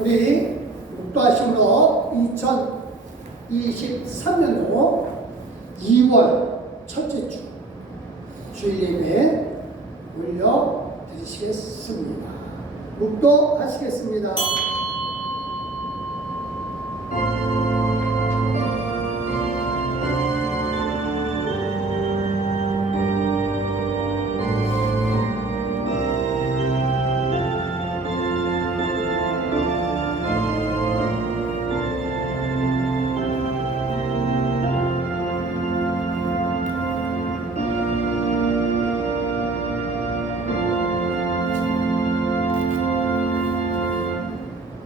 우리 묵도하심으로 2023년도 2월 첫째 주 주일 예배 올려드리시겠습니다. 묵도하시겠습니다.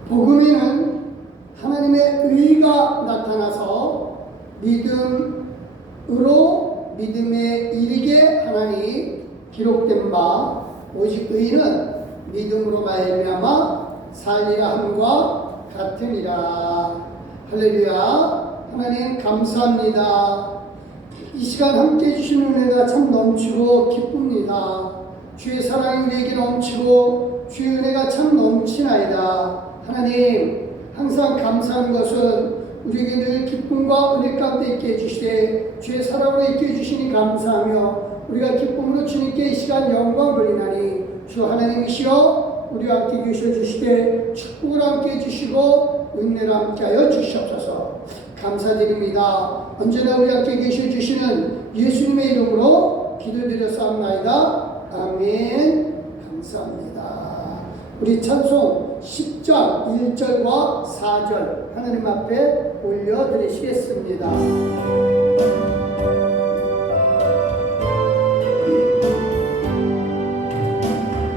복음에는 하나님의 의가 나타나서 믿음으로 믿음에 이르게 하나니 기록된 바 오직 의는 믿음으로 말미암아 살리라 함과 같으니라. 할렐루야. 하나님 감사합니다. 이 시간 함께 해주신 은혜가 참 넘치고 기쁩니다. 주의 사랑이 우리에게 넘치고 주의 은혜가 참 넘치나이다. 하나님, 항상 감사한 것은 우리에게 늘 기쁨과 은혜 가운데 있게 해주시되 주의 사랑으로 있게 해주시니 감사하며 우리가 기쁨으로 주님께 이 시간 영광 돌리나니 주 하나님이시여 우리와 함께 계셔주시되 축복을 함께 해주시고 은혜를 함께 하여 주시옵소서. 감사드립니다. 언제나 우리 함께 계셔주시는 예수님의 이름으로 기도드렸사옵나이다. 아멘. 감사합니다. 우리 찬송 10장 1절과 4절 하나님 앞에 올려드리시겠습니다.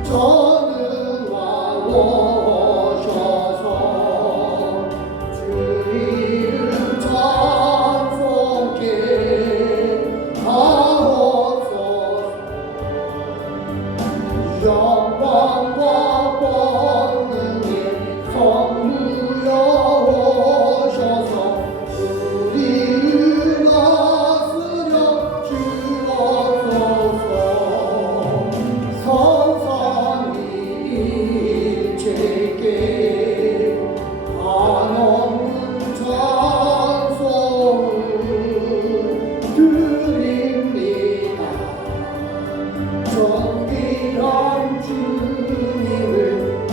저는 와오셔서 주 이름 찬송케 하옵소서. 영광과 성부여 오셔서 우리를 다스려 주옵소서. 선선히 일체께 한없는 찬송을 드립니다. 정귀한 주님을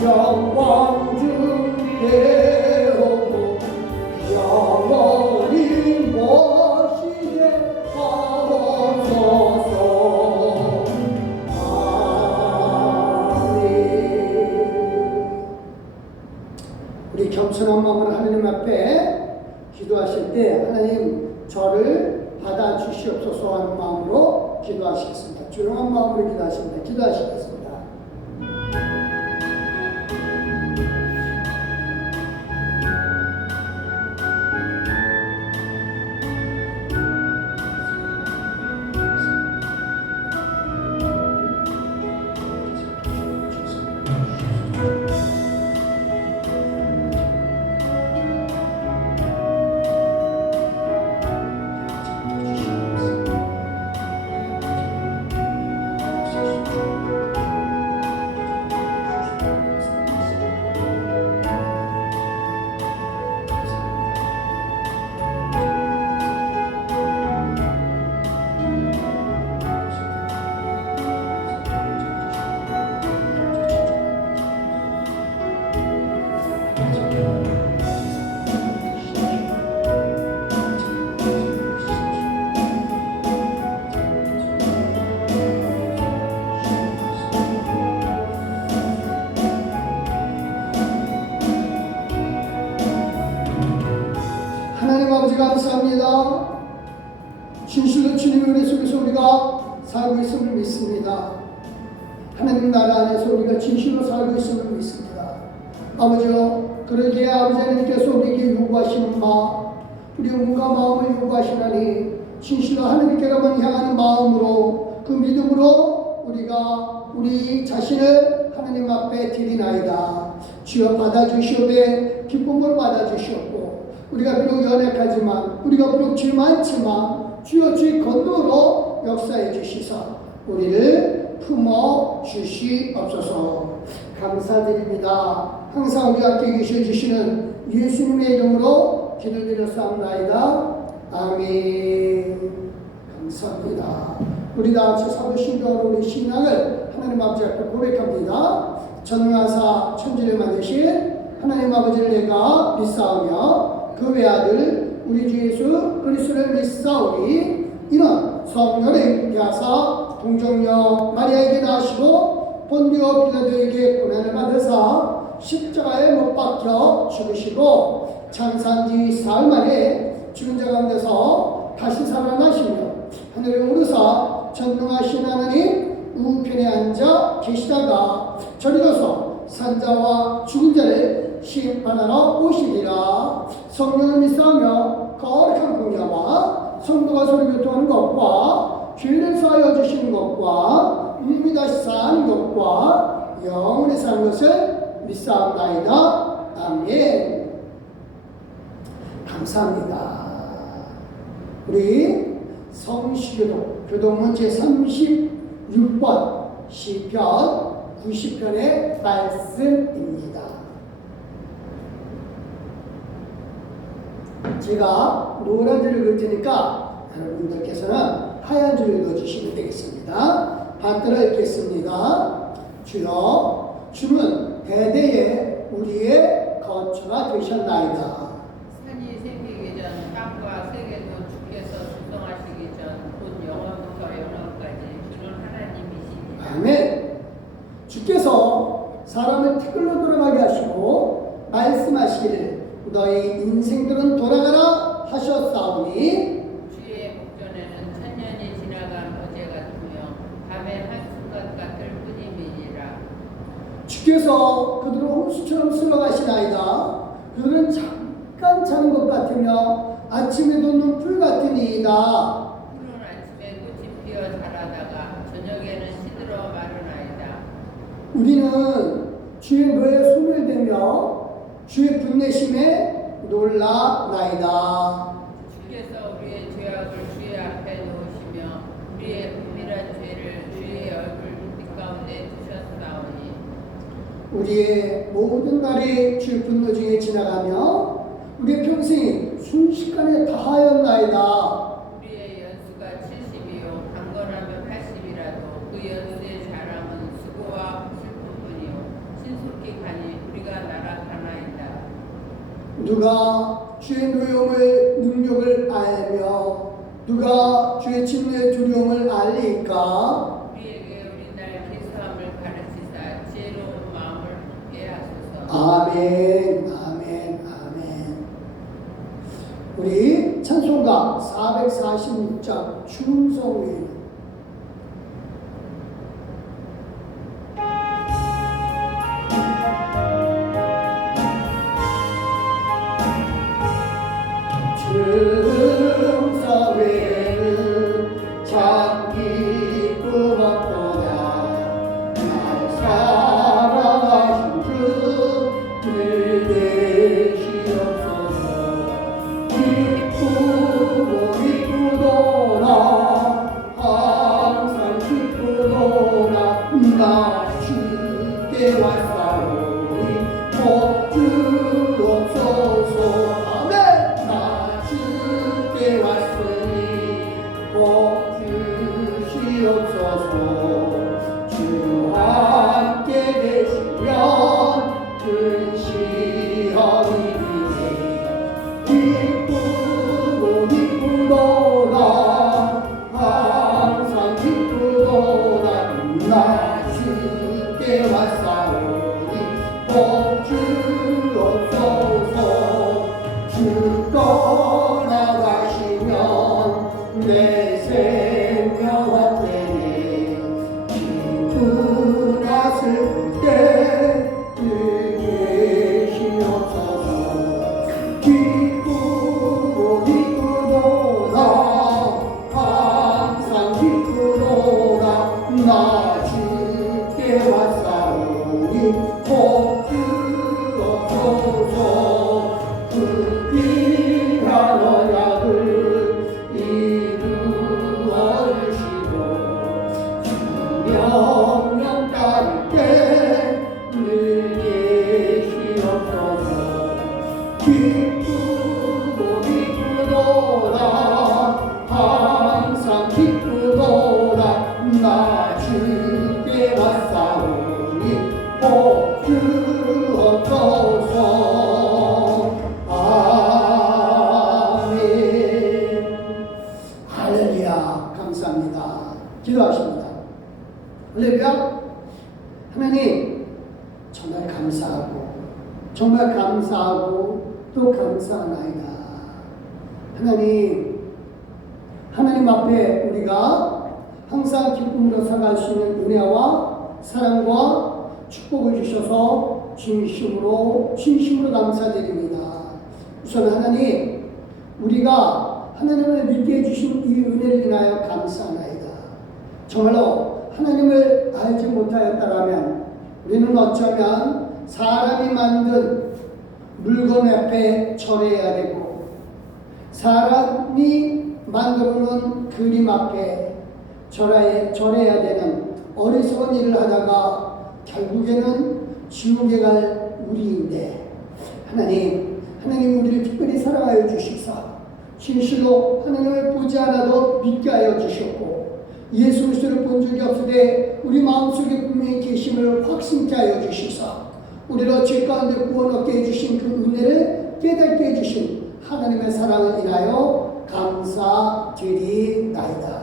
영광 중대하고 영원히 모시게 하옵소서. 아멘. 우리 겸손한 마음으로 하나님 앞에 기도하실 때 하나님 저를 받아주시옵소서 하는 마음으로 기도하시겠습니다. 조용한 마음으로 기도하십니다. 기도하시겠습니다. 하나님 아버지 감사합니다. 진실로 주님의 은혜 속에서 우리가 살고 있음을 믿습니다. 하나님 나라 안에서 우리가 진실로 살고 있음을 믿습니다. 아버지여, 그러기에 아버지 하나님께서 우리에게 요구하시는 바, 우리 몸과 마음을 요구하시나니 진실로 하나님께로만 향하는 마음으로 그 믿음으로 우리가 우리 자신을 하나님 앞에 드리나이다. 주여 받아주시오되 기쁨으로 받아주시옵고, 우리가 비록 연약하지만 우리가 비록 죄 많지만 주여 주의 건너로 역사해 주시사 우리를 품어 주시옵소서. 감사드립니다. 항상 우리 함께 계셔 주시는 예수님의 이름으로 기도드렸사옵나이다. 아멘. 감사합니다. 우리 다 같이 사도신경으로 우리 신앙을 하나님 아버지 앞에 고백합니다. 전능하사 천지를 만드신 하나님 아버지를 내가 믿사오며 그 외아들 우리 주 예수 그리스도를 믿사오니 이는 성령을 인하사 동정녀 마리아에게 나시고 본디오 빌라도에게 고난을 받으사 십자가에 못 박혀 죽으시고 장사한 지 사흘 만에 죽은 자 가운데서 다시 살아나시며 하늘에 오르사 전능하신 하나님 우편에 앉아 계시다가 저리로서 산자와 죽은 자를 심판하러 오시리라. 성령을 믿사오며 거룩한 공야와 성도가 서로 교통하는 것과 죄를 사하여 주시는 것과 몸이 다시 사는 것과 영원히 사는 것을 믿사옵나이다. 아멘. 감사합니다. 우리 성시교독 교독문 제36번 시편 90편의 말씀입니다. 제가 노란 줄을 읽을 테니까 여러분들께서는 하얀 줄을 읽어주시면 되겠습니다. 받들어 읽겠습니다. 주여, 주는 대대에 우리의 거처가 되셨나이다. 산이 생기기 전 땅과 세계도 주께서 조성하시기 전 곧 영원부터 영원까지 주는 하나님이시니라. 아멘. 주께서 사람을 티끌로 돌아가게 하시고 말씀하시기를 너희 인생들은 돌아가라 하셨사오니 주의 목전에는 천년이 지나간 어제 같으며 밤의 한순간 같을 뿐임이니라. 주께서 그들을 홍수처럼 쓸어가시나이다. 그들은 잠깐 자는 것 같으며 아침에도 눈풀 같으니이다. 푸른 아침에 꽃이 피어 자라다가 저녁에는 시들어 마르나이다. 우리는 주의 노에 손을 대며 주의 분내심에 놀라나이다. 주께서 우리의 죄악을 주의 앞에 놓으시며 우리의 은밀한 죄를 주의 얼굴 빛 가운데 두셨사오니 우리의 모든 날이 주의 분노 중에 지나가며 우리의 평생이 순식간에 다하였나이다. 우리의 연수가 70이요 강건하면 80이라도 그 연수의 자랑은 수고와 슬픔뿐이요 신속히 가니 우리가 날아가나이다. 누가 주의 노여움의 능력을 알며 누가 주의 진노의 두려움을 알리까? 우리에게 우리 날 계수함을 가르치사 지혜로운 마음을 함께 하소서. 아멘, 아멘, 아멘. 우리 찬송가 446장 충성회는 충성회는 참 기쁨 없도다. 날 사랑하신 주늘 계시옵소서. 기쁘도다 항상 기쁘도다. 나 주께 왔사오니 복 주옵소서. 복 주시옵소서. 주 함께 계시면 근시험이네. 기쁘고 기쁘도다 항상 기쁘도다. 나 주께 왔사오니 복 주옵소서. 주 떠나가시면 내 생명 헛되네. 기쁘나 슬플 때 늘 계시옵소서. 기쁘 기쁘고 기쁘도다 항상 기쁘도다 나 주께 왔사오니 복 주옵소서. 아멘. 할렐루야. 감사합니다. 기도하십니다. 할렐루야. 하나님 정말 감사하고 정말 감사하고 또 감사하나이다. 하나님 앞에 우리가 항상 기쁨으로 살아갈 수 있는 은혜와 사랑과 축복을 주셔서 진심으로 감사드립니다. 우선 하나님, 우리가 하나님을 믿게 해주신 이 은혜를 인하여 감사하나이다. 정말로 하나님을 알지 못하였다라면 우리는 어쩌면 사람이 만든 물건 앞에 절해야 되고 사람이 만들어놓은 그림 앞에 절해야 되는 어리석은 일을 하다가 결국에는 지옥에 갈 우리인데 하나님 우리를 특별히 사랑하여 주시사 진실로 하나님을 보지 않아도 믿게 하여 주셨고 예수 그리스도를 본 적이 없으되 우리 마음속에 분명히 계심을 확신케 하여 주시사 우리로 죄 가운데 구원 얻게 해주신 그 은혜를 깨닫게 해주신 하나님의 사랑을 인하여 감사드리나이다.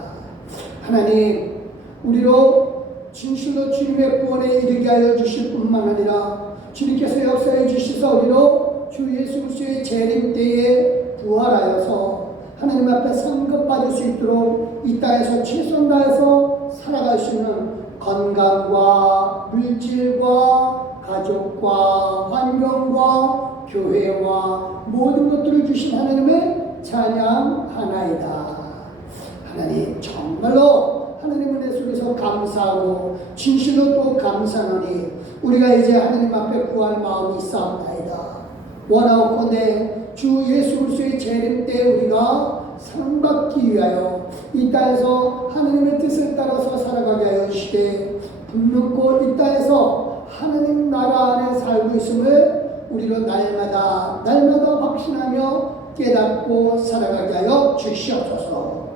하나님, 우리로 진실로 주님의 구원에 이르게 하여 주실 뿐만 아니라 주님께서 역사해 주시사 우리로 주 예수 그리스도의 재림 때에 부활하여서 하나님 앞에 상급받을 수 있도록 이 땅에서 최선 다해서 살아갈 수 있는 건강과 물질과 가족과 환경과 교회와 모든 것들을 주신 하나님의 찬양하나이다. 하나님 정말로 하나님 은혜 속에서 감사하고 진실로 또 감사하니 우리가 이제 하나님 앞에 구할 마음이 있사옵나이다. 원하옵건대 주 예수 그리스도의 재림 때 우리가 상받기 위하여 이 땅에서 하나님의 뜻을 따라서 살아가게 하여 주시되 분명코 이 땅에서 하나님 나라 안에 살고 있음을 우리로 날마다 확신하며 깨닫고 살아가게 하여 주시옵소서.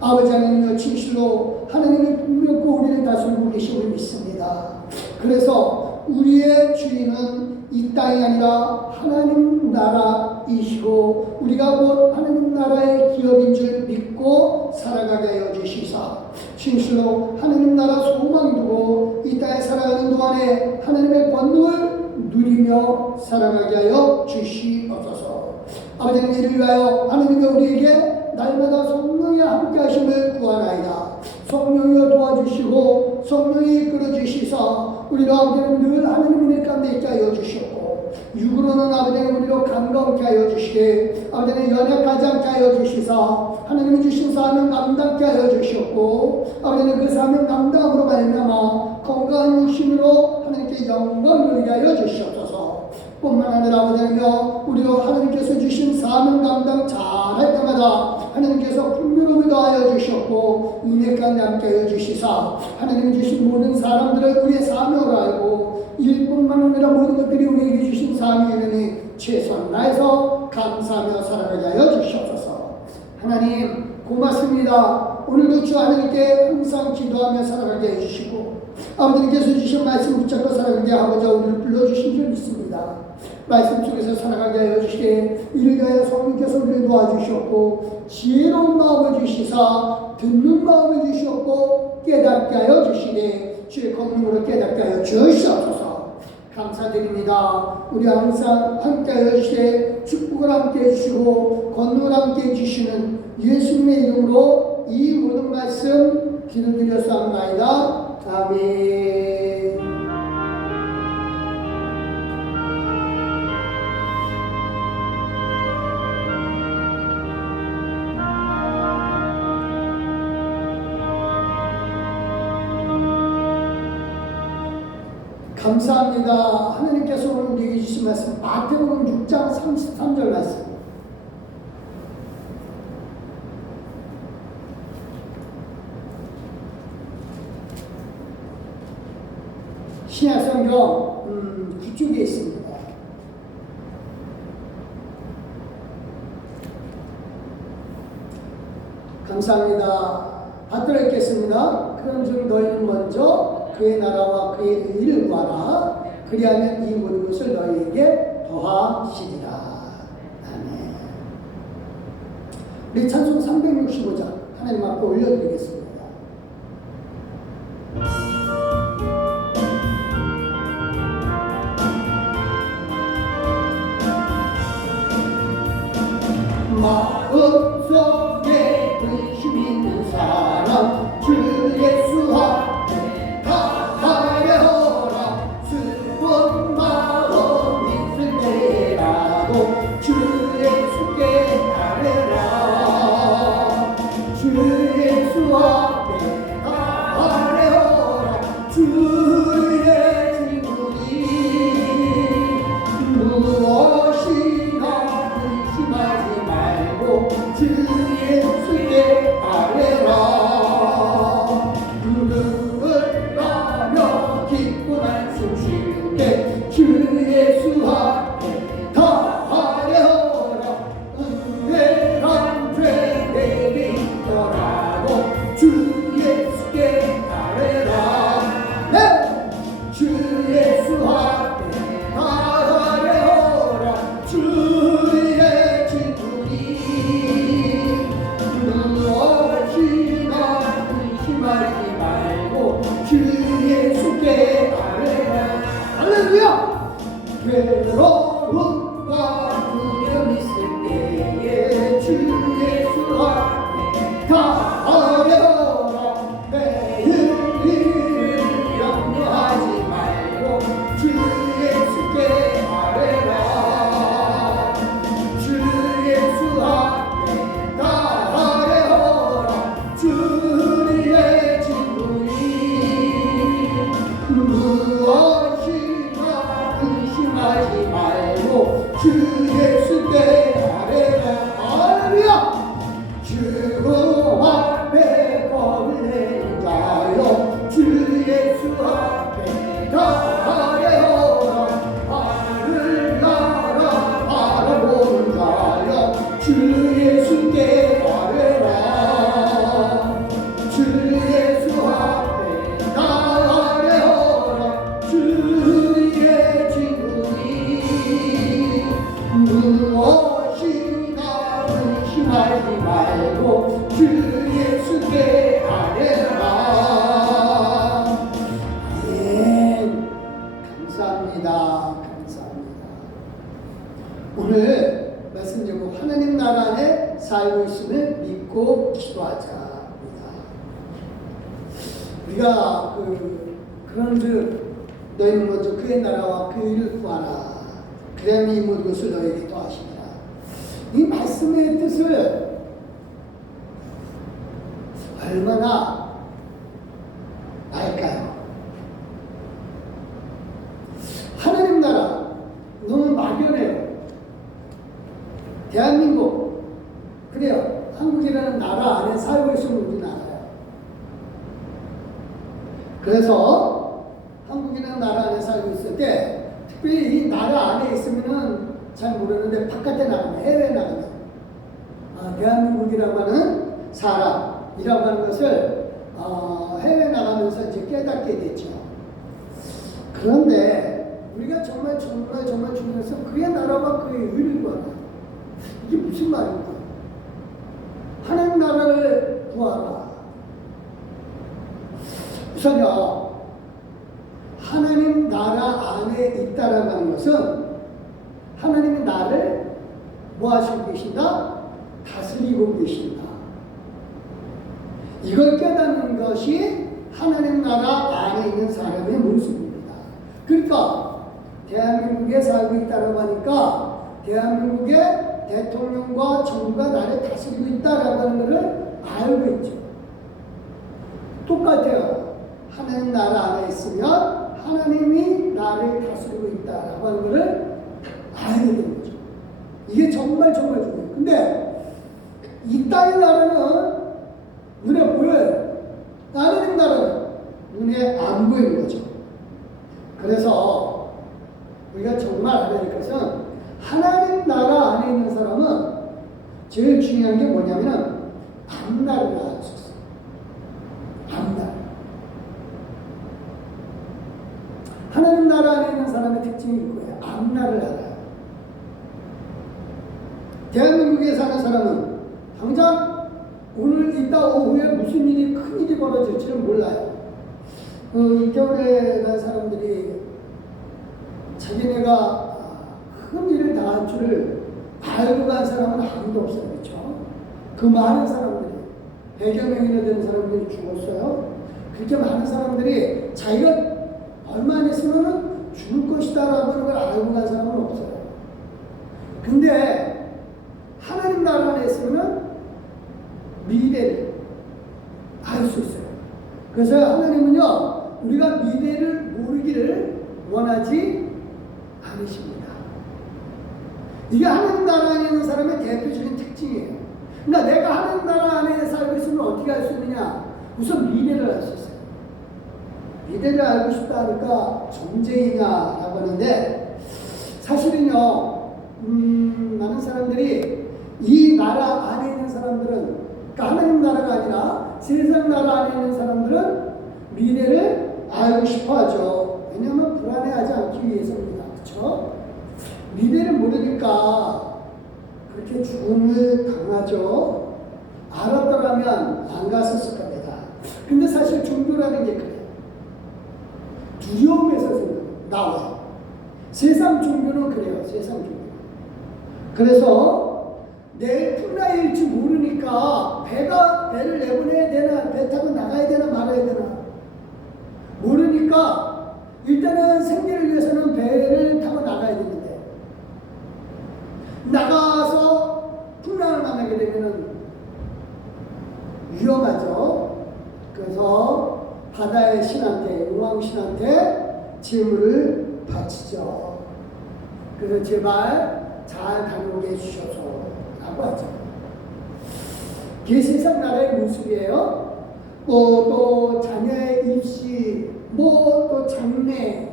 아버지 하나님여 진실로 하나님이 분명코 우리를 다스리고 계심을 믿습니다. 그래서 우리의 주인은 이 땅이 아니라 하나님 나라이시고 우리가 곧 하나님 나라의 기업인 줄 믿고 살아가게 하여 주시사 진실로 하나님 나라 소망 두고 이 땅에 살아가는 동안에 하나님의 권능을 누리며 살아가게 하여 주시옵소서. 아버지는 이를 위하여 하나님이 우리에게 날마다 성령이 함께 하심을 구하나이다. 성령이여 도와주시고 성령이 이끌어 주시사 우리로 아버지는 늘 하나님 은혜 가운데 있게 하여 주시옵고 육으로는 아버지는 우리로 감감케 하여 주시되 아버지는 연약하지 않게 하여 주시사 하나님이 주신 사명 감당케 하여 주시옵고 아버지는 그 사명 감당으로 말미암아 건강한 육신으로 하나님께 영광 누리게 하여 주시옵소서. 뿐만 아니라 아버지는요 우리로 하나님께서 주신 사명 감당 잘할 때마다 하나님께서 풍요로움을 더하여 주셨고 은혜 가운데 함께 하여 주시사 하나님 주신 모든 사람들을 우리의 사명으로 알고 일뿐만 아니라 모든 것들이 우리에게 주신 사명이니 최선 다해서 감사하며 살아가게 하여 주시옵소서. 하나님 고맙습니다. 오늘도 주 하나님께 항상 기도하며 살아가게 해주시고 아버지께서 주신 말씀 붙잡고 살아가게 하고자 우리를 불러주신 줄 믿습니다. 말씀 속에서 살아가게 하여 주시되 이를 위하여 성령께서 우리를 도와주셨고 지혜로운 마음을 주시사 듣는 마음을 주셨고 깨닫게 하여 주시되 주의 권능으로 깨닫게 하여 주시옵소서. 감사드립니다. 우리 항상 함께 하여 주시되 축복을 함께 해주시고 권능을 함께 해주시는 예수님의 이름으로 이 모든 말씀 기도드렸사옵나이다. 아멘. 감사합니다. 하나님께서 오늘 우리에게 주신 말씀 마태복음 6장 33절 말씀. 신약성경 그쪽에 있습니다. 감사합니다. 받들어 있겠습니다. 그런즉 너희는 먼저 그의 나라와 그의 의를 구하라. 그리하면 이 모든 것을 너희에게 더하시리라. 아멘. 우리 찬송 365장 하나님 앞에 올려드리겠습니다. 마음속에 의심 있는 사람 주 예수 앞에 다하려라. 슬픈 마음 있을 때라도 주 예수께 아뢰라. 주 예수 앞에 다하려라. 주의 질문이 무엇이나 의심하지 말고 주 예수께 아뢰라. 무릎을 가며 기쁜 한숨 쉴 때 주 예수 앞에 다하려라. 은혜란 죄 내게 있더라도 주 예수께 아뢰라. 네! 주 예수 앞에 다하려라. 주의 질문이 무엇이나 의심하지 말고 주 예수께 아뢰라. 할렐루야! 괴로움과 두려움 있을 때에 주 예수 앞에 다하려라. 내일을 염려하지 말고 주 예수께 아뢰라. 주 예수 앞에 다하려라. 주의 질문이 무엇이나 의심하지 말고 주 예수께 아뢰라. 할렐루야! 주 앞에 겁을 내는 자여 주 예수 앞에 다하려라. 하늘 나라 바라보는 자여 주 예수께 아뢰라. 주 예수 앞에 다하려라. 주의 질문이 무엇이나 의심하지 말고 주 예수께 아뢰라. 아멘. 감사합니다. 감사합니다. 오늘 말씀 제목 하나님 나라 안에 살고 있음을 믿고 기도하자입니다. 우리가 그런즉 너희는 먼저 그의 나라와 그 일을 구하라. 그러면 이 모든 것을 너희에게 더하시리라. 이 말씀의 뜻을 얼마나 알까요? 하나님 나라 너무 막연해요. 대한민국 그래요. 한국이라는 나라 안에 살고 있으면 우리는 알아요. 그래서 한국이라는 나라 안에 살고 있을 때 특별히 이 나라 안에 있으면은 잘 모르는데 바깥에 나가면 해외에 나가면 대한민국이라고 하는 사람이라고 하는 것을 해외 나가면서 이제 깨닫게 됐죠. 그런데 우리가 정말 중요해서 그의 나라와 그의 의를 구하라. 이게 무슨 말입니까? 하나님 나라를 구하라. 우선요, 하나님 나라 안에 있다라고 하는 것은 하나님이 나를 뭐 하시고 계신다? 다스리고 계신다. 이걸 깨닫는 것이 하나님 나라 안에 있는 사람의 모습입니다. 그러니까 대한민국에 살고 있다고 하니까 대한민국의 대통령과 정부가 나를 다스리고 있다라고 하는 것을 알고 있죠. 똑같아요. 하나님 나라 안에 있으면 하나님이 나를 다스리고 있다라고 하는 것을 알게 되는 거죠. 이게 정말 중요해요. 근데 이 땅의 나라는 눈에 보여요. 하나님 나라는 눈에 안 보이는 거죠. 그래서 우리가 정말 알아야 될 것은 하나님 나라 안에 있는 사람은 제일 중요한 게 뭐냐면 앞날을 알 수 있어요. 앞날. 하나님 나라 안에 있는 사람의 특징이 이거예요. 앞날을 알아요. 대한민국에 사는 사람은 당장 오늘 이따 오후에 무슨 일이 큰 일이 벌어질지는 몰라요. 이 겨울에 간 사람들이 자기네가 큰 일을 당할 줄을 알고 간 사람은 아무도 없어요. 그렇죠? 그 많은 사람들이 100여 명이나 되는 사람들이 죽었어요. 그렇게 많은 사람들이 자기가 얼마 안 있으면 죽을 것이다 라고 하는 걸 알고 간 사람은 없어요. 근데 하나님 나라 안에 있으면 미래를 알 수 있어요. 그래서 하나님은요, 우리가 미래를 모르기를 원하지 않으십니다. 이게 하나님 나라 안에 있는 사람의 대표적인 특징이에요. 그러니까 내가 하나님 나라 안에 살고 있으면 어떻게 알 수 있느냐? 우선 미래를 알 수 있어요. 미래를 알고 싶다 하니까 점쟁이냐라고 하는데, 사실은요, 많은 사람들이 이 나라 안에 있는 사람들은, 그러니까 하나님 나라가 아니라 세상 나라 안에 있는 사람들은 미래를 알고 싶어 하죠. 왜냐하면 불안해하지 않기 위해서입니다. 그렇죠? 미래를 모르니까 그렇게 죽음을 당하죠. 알았더라면 안 갔었을 겁니다. 근데 사실 종교라는 게 그래요. 두려움에서 나와요. 세상 종교는 그래요. 세상 종교. 그래서 내일 풍랑일지 모르니까 배를 내보내야 되나, 배 타고 나가야 되나 말아야 되나 모르니까 일단은 생계를 위해서는 배를 타고 나가야 되는데, 나가서 풍랑을 만나게 되면은 위험하죠. 그래서 바다의 신한테, 용왕신한테 재물을 바치죠. 그래서 제발 잘 다녀오게 해주셔서 라고 하죠. 그게 세상 나라의 모습이에요. 또 자녀의 입시, 또 장래,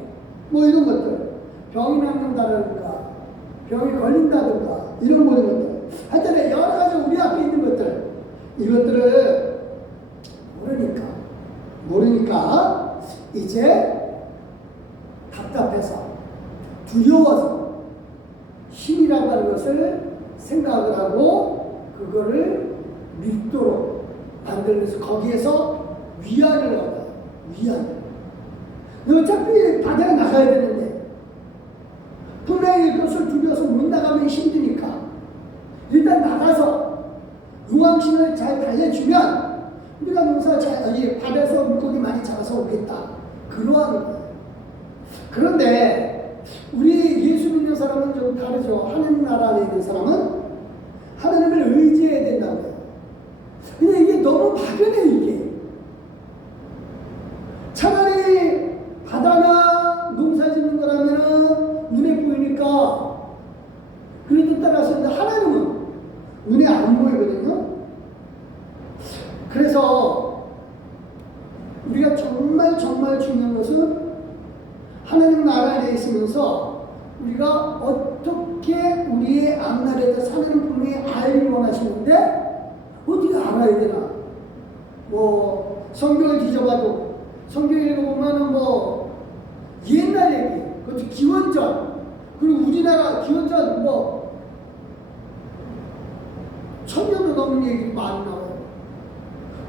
이런 것들, 병이 낫는다든가, 병이 걸린다든가, 이런 모든 것들, 하여튼 여러 가지 우리 앞에 있는 것들, 이것들을 모르니까 이제 답답해서, 두려워서 힘이라고 하는 것을 생각을 하고 그거를 믿도록 만들면서 거기에서 위안을 얻어요. 위안을. 어차피 바다에 나가야 되는데 풍랑의 것을 두려워서 못 나가면 힘드니까 일단 나가서 용왕신을 잘 달래주면 우리가 바다에서 물고기 많이 잡아서 오겠다. 그러한 거예요. 그런데 우리 예수 믿는 사람은 좀 다르죠. 하나님 나라 안에 있는 사람은 하나님을 의지해야 된다고요. 근데 이게 너무 막연해. 이게 차라리 바다나 농사 짓는 거라면은 눈에 보이니까 그래도 따라하시는데 하나님은 눈에 안 보이거든요. 그래서 우리가 정말 중요한 것은 하나님 나라에 있으면서 우리가 어떻게 우리의 앞날에 대해서 하나님 분명히 알기를 원하시는데 어떻게 알아야 되나? 성경을 뒤져봐도 성경 읽어보면은 옛날 얘기, 그것도 기원전, 그리고 우리나라 기원전 1000년도 넘는 얘기 많이 나와요.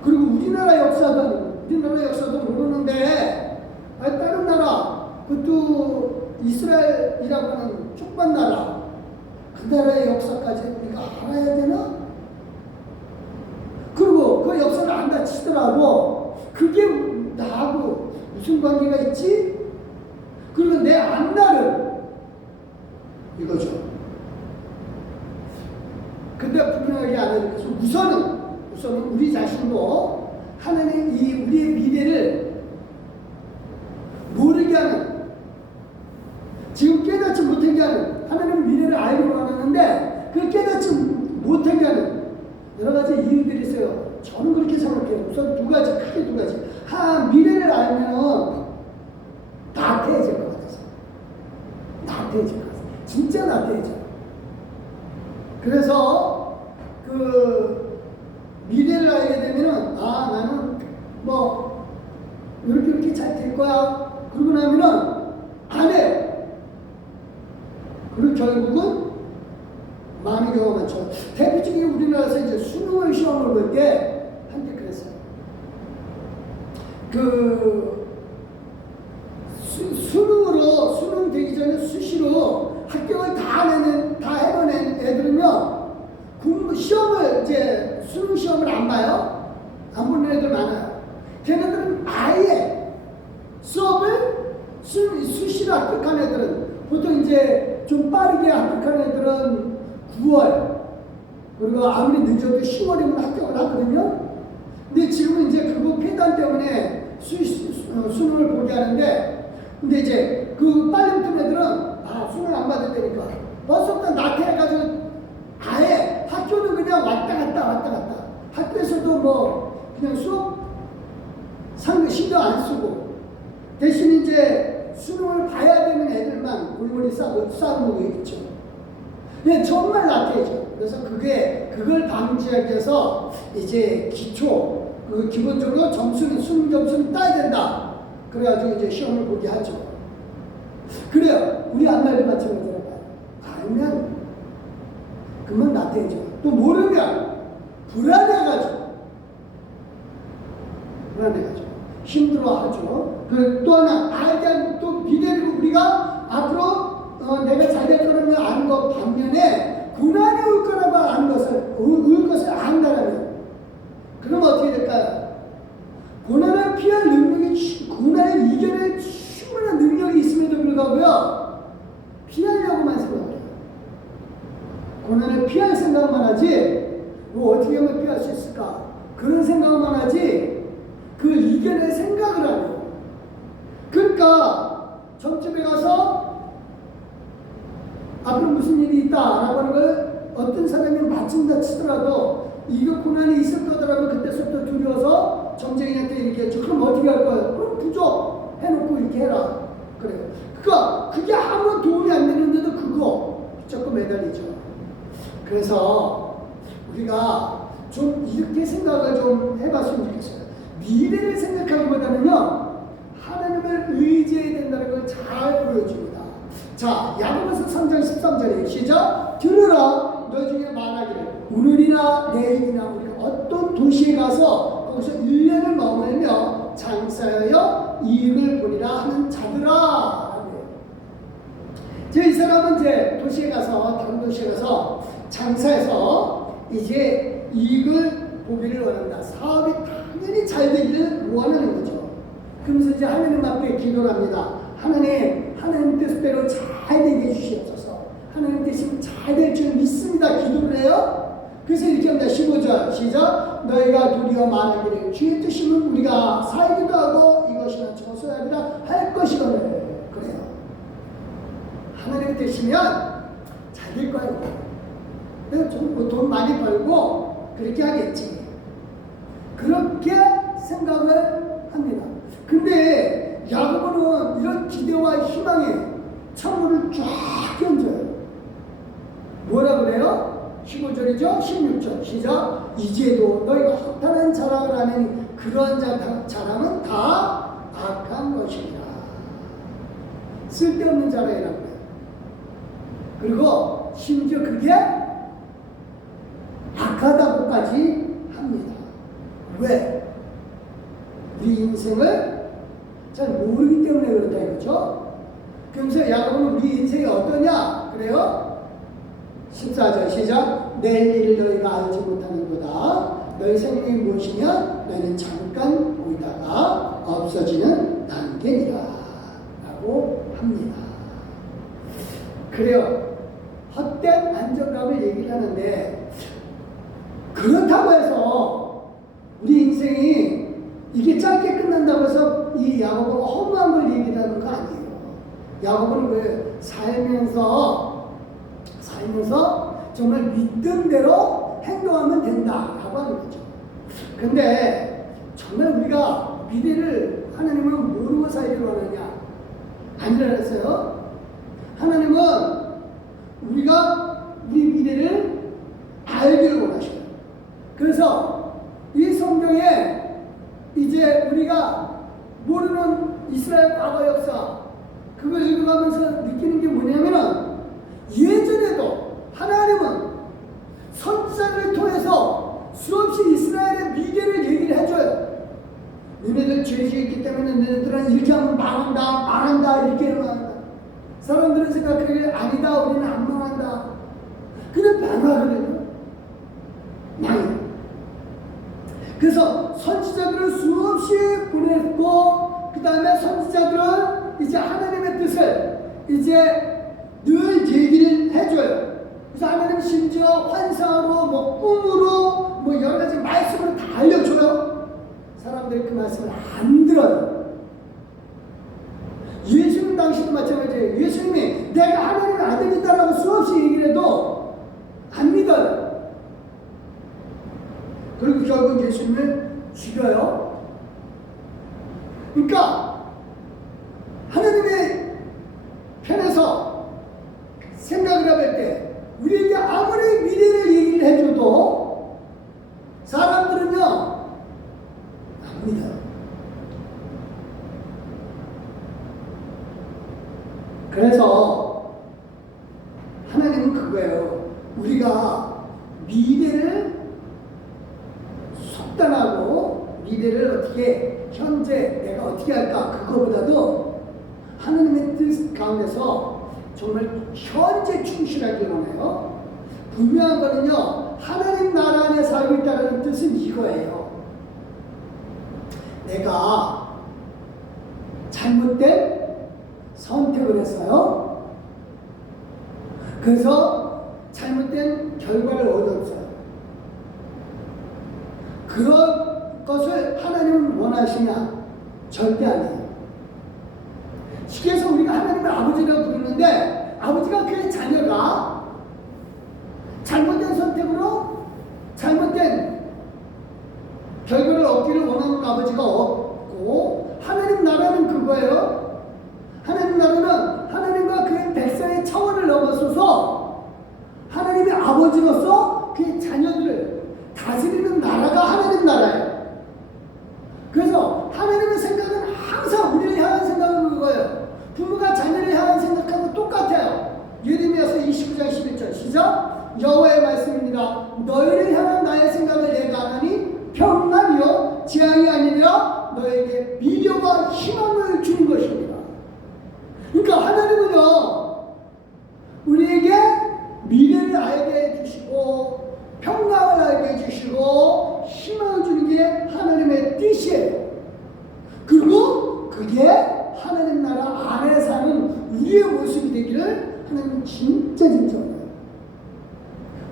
그리고 우리나라 역사도 모르는데 다른 나라, 그것도 이스라엘이라고 하는 족반 나라, 그 나라의 역사까지 우리가 알아야 되나? 그리고 그 역사를 안다 치더라도 그게 나하고 무슨 관계가 있지? 그리고 내 앞날은 이거죠. 근데 분명하게 안 하는 것은 우선은 우리 자신도 하나님 우리의 미래를 모르게 하는, 지금 깨닫지 못하게 하는, 하나님은 미래를 알기로 하는데 그걸 깨닫지 못하게 하는 여러 가지 이유들이 있어요. 저는 그렇게 생각해요. 우선 크게 두 가지. 미래를 알면은 나태해질 것 같아서. 진짜 나태해져. 그래서 미래를 알게 되면은 아 나는 뭐 이렇게 잘 될 거야. 그러고 나면은 안 해요. 그리고 결국은 많은 경우가 많죠. 대표적인 우리나라에서 이제 수능을 시험을 볼 때 한때 그랬어요. 수능 되기 전에 수시로 합격을 다 해보낸 애들은요, 시험을 이제 수능 시험을 안 봐요. 안 보는 애들 많아요. 걔네들은 아예 수업을 수시로 합격한 애들은 보통 이제 좀 빠르게 합격한 애들은 9월 그리고 아무리 늦어도 10월이면 합격을 하거든요. 근데 지금은 이제 그거 폐단 때문에 수능을 보게 하는데, 근데 이제 그 빨리 붙은 애들은 아 수능 안 받을 때니까 벌써부터 나태해가지고 아예 학교는 그냥 왔다 갔다 학교에서도 뭐 그냥 수업 신경 안 쓰고 대신 이제 수능을 봐야 되는 애들만 골머리 싸우고 있죠. 네, 정말 나태해져. 그래서 그걸 방지하기 위해서 이제 기본적으로 수능 점수는 따야 된다. 그래가지고 이제 시험을 보게 하죠. 그래요. 우리 안말도 마찬가지라고요. 알면 금방 나태해져. 또 모르면 불안해가지고 힘들어하죠. 또 하나 알게 또 미래를 우리가 앞으로 내가 잘 될 거라는 아는 것 반면에 고난이 올 거라고 아는 올 것을 안다라면 그럼 어떻게 될까요? 고난을 피할 능력이 고난을 이겨낼 충분한 능력이 있음에도 불구하고요 피하려고만 생각해요. 고난을 피할 생각만 하지 뭐 어떻게 하면 피할 수 있을까 그런 생각만 하지 그걸 이겨낼 생각을 안 해요. 그러니까 점집에 가서 앞으로 무슨 일이 있다라고 하는 걸 어떤 사람이 맞춘다 치더라도 이거 고난이 있을 거더라면 그때부터 두려워서 점쟁이한테 얘기했죠. 그럼 어떻게 할 거예요? 그럼 부족 해놓고 이렇게 해라. 그래요. 그러니까 그게 아무 도움이 안 되는데도 그거 붙잡고 매달리죠. 그래서 우리가 좀 이렇게 생각을 좀 해봤으면 좋겠어요. 미래를 생각하기보다는요 하나님을 의지해야 된다는 걸 잘 보여줍니다. 자, 야고보서 3장 13절에 시작. 들으라 너희 중에 말하기를 오늘이나 내일이나 우리가 어떤 도시에 가서 거기서 1년을 머물며 장사하여 이익을 보리라 하는 자들아. 이 사람은 이제 도시에 가서 다른 도시에 가서 장사해서 이제 이익을 보기를 원한다. 사업이 당연히 잘 되기를 원하는 거죠. 그러면서 이제 하나님 앞에 기도를 합니다. 하나님 뜻대로 잘 되게 해주시옵소서. 하나님 뜻이면 잘 될 줄 믿습니다. 기도를 해요. 그래서 이렇게 합니다. 15절 시작. 너희가 도리어 말하기를 주의 뜻이면 우리가 살기도 하고 이것이나 저것을 하리라 할 것이거늘. 그래요. 하나님 뜻이면 잘 될 거예요. 내가 돈 많이 벌고 그렇게 하겠지. 그렇게 생각을 합니다. 근데 야고보는 이런 기대와 희망에 찬물을 쫙 던져요. 뭐라 그래요? 15절이죠? 16절 시작. 이제도 너희가 허탄한 자랑을 하는 그런 자랑은 다 악한 것이라. 쓸데없는 자랑이라고 해요. 그리고 심지어 그게 악하다고까지 합니다. 왜? 우리 인생을 잘 모르기 때문에 그렇다 이거죠. 그러면서 야고보는 우리 인생이 어떠냐? 그래요? 14절 시작. 내일 일을 너희가 알지 못하는도다. 너희 생명이 무엇이냐? 너희는 잠깐 보이다가 없어지는 단계니라 라고 합니다. 그래요. 헛된 안정감을 얘기를 하는데 그렇다고 해서 우리 인생이 이게 짧게 끝난다고 해서 이 야고보가 허무한 걸 얘기를 하는 거 아니에요. 야고보는 왜 살면서 정말 믿던 대로 행동하면 된다라고 하는 거죠. 근데 정말 우리가 미래를 하나님은 모르고 살기를 원하냐? 아니라서요. 하나님은 우리가 우리 미래를 알기를 원하셔요. 그래서 성경에 이제 우리가 모르는 이스라엘 과거 역사 그걸 읽어가면서 느끼는 게 뭐냐면은 예전에도 하나님은 선지자를 통해서 수없이 이스라엘의 미래를 얘기를 해줘요. 너네들 죄 지었기 때문에 너네들은 이렇게 하면 망한다 이렇게 일어난다. 사람들은 생각하기에 아니다 우리는 안 망한다. 그냥 망하거든요. 망해. 그래서 선지자들을 수없이 보냈고 그 다음에 선지자들은 이제 하나님의 뜻을 이제 늘 얘기를 해줘요. 그래서 하나님 심지어 환상으로 뭐 꿈으로 뭐 여러 가지 말씀으로 다 알려줘요. 사람들이 그 말씀을 안 들어요. 예수님 당시도 마찬가지예요. 예수님이 내가 하나님의 아들이다라고 수없이 얘기를 해도 안 믿어요. 그리고 결국 예수님을 죽여요. 그러니까 하나님의 편에서 생각을 해볼 때 우리에게 아무리 미래를 얘기를 해줘도 사람들은요 안 믿어요. 그래서 하나님은 그거예요. 우리가 미래를 속단하고 미래를 어떻게 현재 내가 어떻게 할까 그거보다도 하나님의 뜻 가운데서 정말 현재 충실하길 원해요. 분명한 거는요 하나님 나라 안에 살고 있다는 뜻은 이거예요. 내가 잘못된 선택을 했어요. 그래서 잘못된 결과를 얻었어요. 그런 것을 하나님은 원하시냐? 절대 아니에요. 쉽게 해서 우리가 하나님을 아버지라고 부르는데 아버지가 그의 자녀가 잘못된 선택으로 잘못된 결과를 얻기를 원하는 아버지가 없고 하나님 나라는 그거예요. 하나님 나라는 하나님과 그의 백성의 차원을 넘어서서 하나님의 아버지로서 그의 자녀들을 다스리는 나라가 하나님 나라예요. 그래서 하나님의 생각은 항상 우리를 향한 생각은 그거예요. 부모가 자녀를 향한 생각하고 똑같아요. 예레미야서 29장 11절 시작. 여호와의 말씀입니다. 너희를 향한 나의 생각을 내가 하나니 평안이요 재앙이 아니라 너에게 미래와 희망을 주는 것입니다. 그러니까 하나님은요 우리에게 미래를 알게 해주시고 평강을 알게 해주시고 희망을 주는 게 하나님의 뜻이에요. 그리고 그게 하나님 나라 안에 사는 우리의 모습이 되기를 하나님은 진짜 원해요.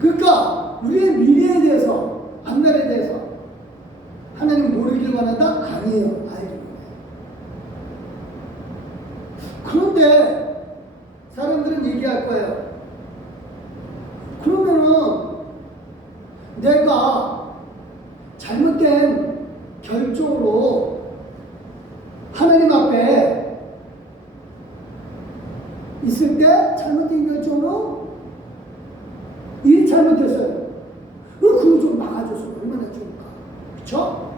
그러니까 우리의 미래에 대해서 앞날에 대해서 하나님 모르기를 원한다? 아니에요. 알기를 원해요. 그런데 사람들은 얘기할 거예요. 그러면은 내가 잘못된 결정으로 하나님 앞에 있을 때 잘못된 결정으로 일이 잘못됐어요. 그거 좀 막아줘서 얼마나 좋을까? 그쵸?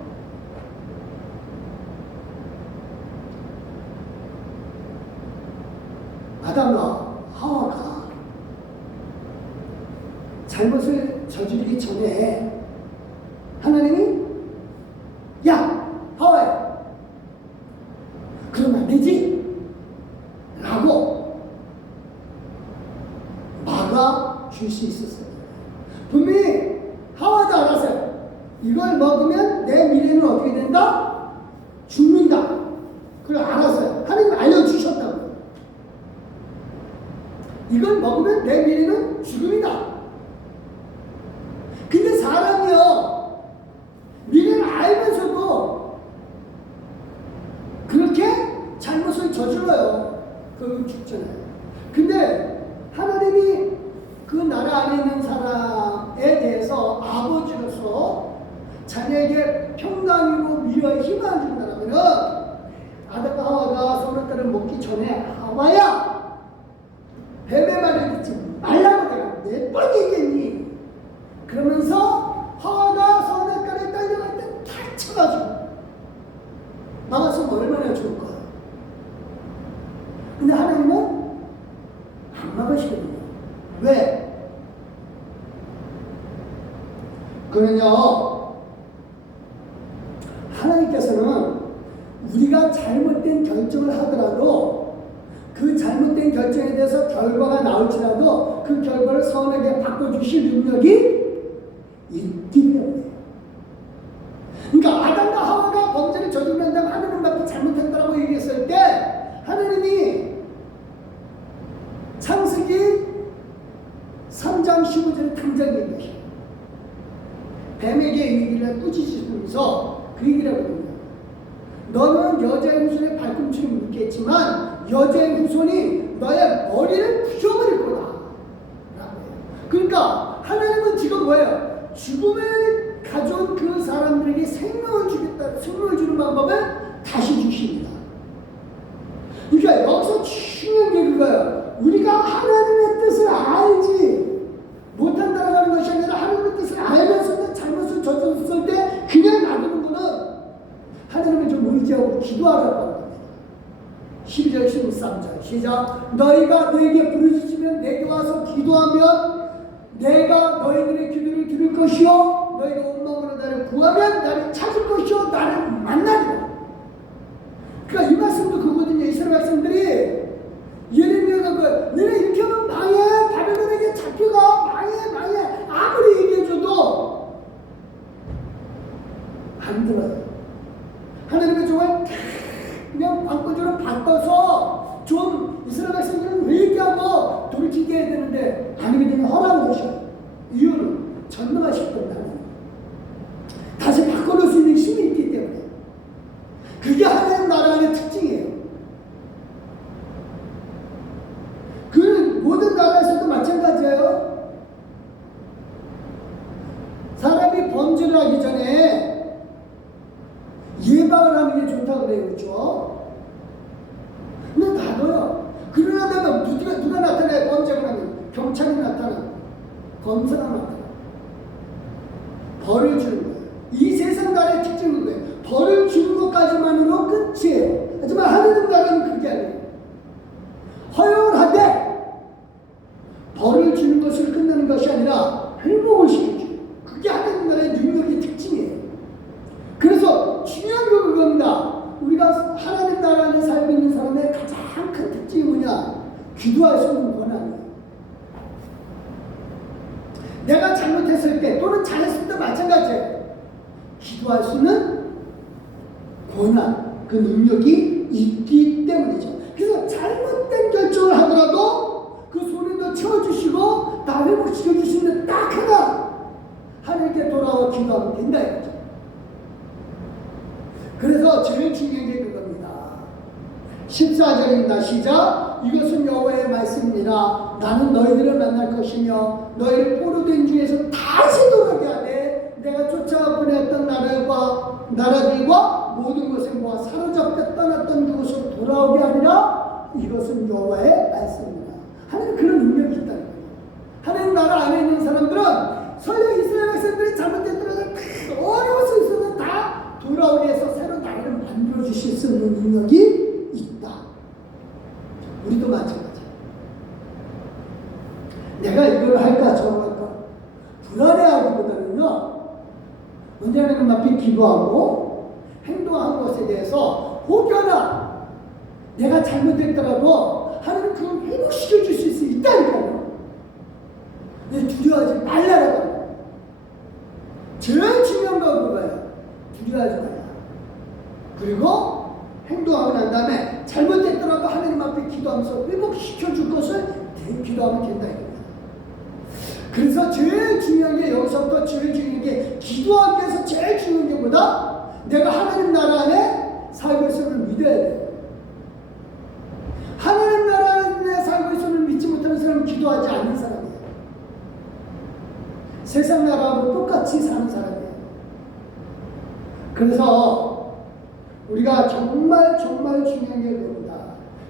아담과 하와가 잘못을 저지르기 전에 하나님이 야 하와야 그러면 안 되지 라고 막아줄 수 있었어요. 분명히 하와도 알았어요. 이걸 먹으면 내 미래는 어떻게 된다? 죽는다. 그걸 알았어요. 하나님 알려주셨다고. 이걸 먹으면 내 미래는 죽음이다. 근데 사람이요 미래를 알면서도 그렇게 잘못을 저질러요. 그럼 죽잖아요. 근데 하나님이 그 나라 안에 있는 사람에 대해서 아버지로서 자녀에게 평강이고 미래와 희망을 준다면 아담과 하와가 선악과를 딸을 먹기 전에 하와야 뱀의 말을 듣지 말라고 내가 몇 번 얘기했니? 그러면서 하와가 선악과에 딸려갈 때 왜? 그는요, 하나님께서는 우리가 잘못된 결정을 하더라도 그 잘못된 결정에 대해서 결과가 나올지라도 그 결과를 선하게 바꿔주실 능력이 있기 때문에. 그러니까 아담과 하와가 범죄를 저지른 다음 하나님밖에 잘못했다고 얘기했을 때 하나님이 창세기 3장 15절에 당장 얘기하셔요. 뱀에게 이 얘기를 꾸짖으면서 그 얘기를 하거든요. 너는 여자의 후손의 발꿈치를 묶겠지만 여자의 후손이 너의 머리를 부셔버릴 거다. 그러니까 하나님은 지금 뭐예요? 죽음을 가져온 그 사람들에게 생명을 주겠다. 생명을 주는 방법을 다시 주십니다. 그러니까 여기서 중요한 게 그거예요. 우리가 하나님의 뜻을 알지 못한다고 하는 것이 아니라 하나님의 뜻을 알면서도 잘못을 저질렀을 때 그냥 놔두는 거는 하나님을 좀 의지하고 기도하라고 합니다. 12절 13절 시작. 너희가 너에게 부르짖으면 내게 와서 기도하면 내가 너희들의 기도를 들을 것이요 너희가 온 마음으로 나를 구하면 나를 찾을 것이요 나를 만나리라. 그러니까 이 말씀도 그거거든요. 이스라엘 백성들이 예레미야가 너네 이렇게 하면 망해 바벨론에게 잡혀가 망해 아무리 얘기해줘도 안 들어요. 하나님의 종을 그냥 바꿔주로 바꿔서 좀 이스라엘 백성들은 회개하고 돌이키게 해야 되는데 아니게 되면 허락을 하셔요. 이유는 전능하실 겁니다. 다시 바꿔놓을 수 있는 힘이 있기 때문에. 그게 하나님 나라 안의 특징이에요. 그 모든 나라에서도 마찬가지예요. 사람이 범죄를 하기 전에 예방을 하는 게 좋다고 그래요. 그렇죠? 근데 나도요. 그러려면 누가 나타나요? 범죄를 하면 경찰이 나타나, 검사가 나타나. 벌을 주는 거예요. 이 세상 나라의 특징은 뭐예요? 벌을 주는 것까지만으로 끝이에요. 하지만 하나님 나라는 그게 아니에요. 허용을 하되 벌을 주는 것을 끝내는 것이 아니라 회복을 시켜줘요. 그게 하나님 나라의 능력의 특징이에요. 그래서 중요한 건 그겁니다. 우리가 하나님 나라 안에 살고 있는 사람의 가장 큰 특징이 뭐냐? 기도할 수 있는 권한이에요. 내가 잘못했을 때 또는 잘했을 때 마찬가지예요. 기도할 수 있는 권한, 그 능력이 있기 때문이죠. 그래서 잘못된 결정을 하더라도 그 소리도 채워주시고 나 회복시켜주시는 딱 하나 하나님께 돌아와 기도하면 된다 이거죠. 그래서 제일 중요한 게 그겁니다. 14절입니다. 시작. 이것은 여호와의 말씀이니라. 나는 너희들을 만날 것이며 너희를 포로된 중에서 다시 돌아오게 하되 내가 쫓아 보냈던 나라들과 모든 것을 모아 사로잡혀 떠났던 그곳으로 돌아오게 하리라. 이것은 여호와의 말씀이니라. 하나님 그런 능력이 있다는 거예요. 하나님 나라 안에 있는 사람들은 설령 이스라엘 백성들이 잘못됐더라도 어려울 수 있어도 다 돌아오게 해서 새로 나라를 만들어 주실 수 있는 능력이 있다. 우리도 마찬가지야. 내가 이걸 할까 저걸 할까 불안해하기보다는요, 먼저 하나님 앞에 기도하고 행동한 것에 대해서 혹여나 내가 잘못했더라도 하나님 그걸 회복시켜 주실 수 있다니까요. 두려워하지 말라라고. 제일 중요한 건 그거예요. 두려워하지 말라. 그리고 행동하고 난 다음에 잘못됐더라도 하나님 앞에 기도하면서 회복시켜 줄 것을 기도하면 된다 이겁니다. 그래서 제일 중요한 게 여기서부터 제일 중요한 게 기도하기 위해서 제일 중요한 게 뭐다? 내가 하나님 나라 안에 살고 있음을 믿어야 돼요. 하나님 나라 안에 살고 있음을 믿지 못하는 사람은 기도하지 않는 사람이에요. 세상 나라하고 똑같이 사는 사람이에요. 그래서 우리가 정말 중요한 게 그겁니다.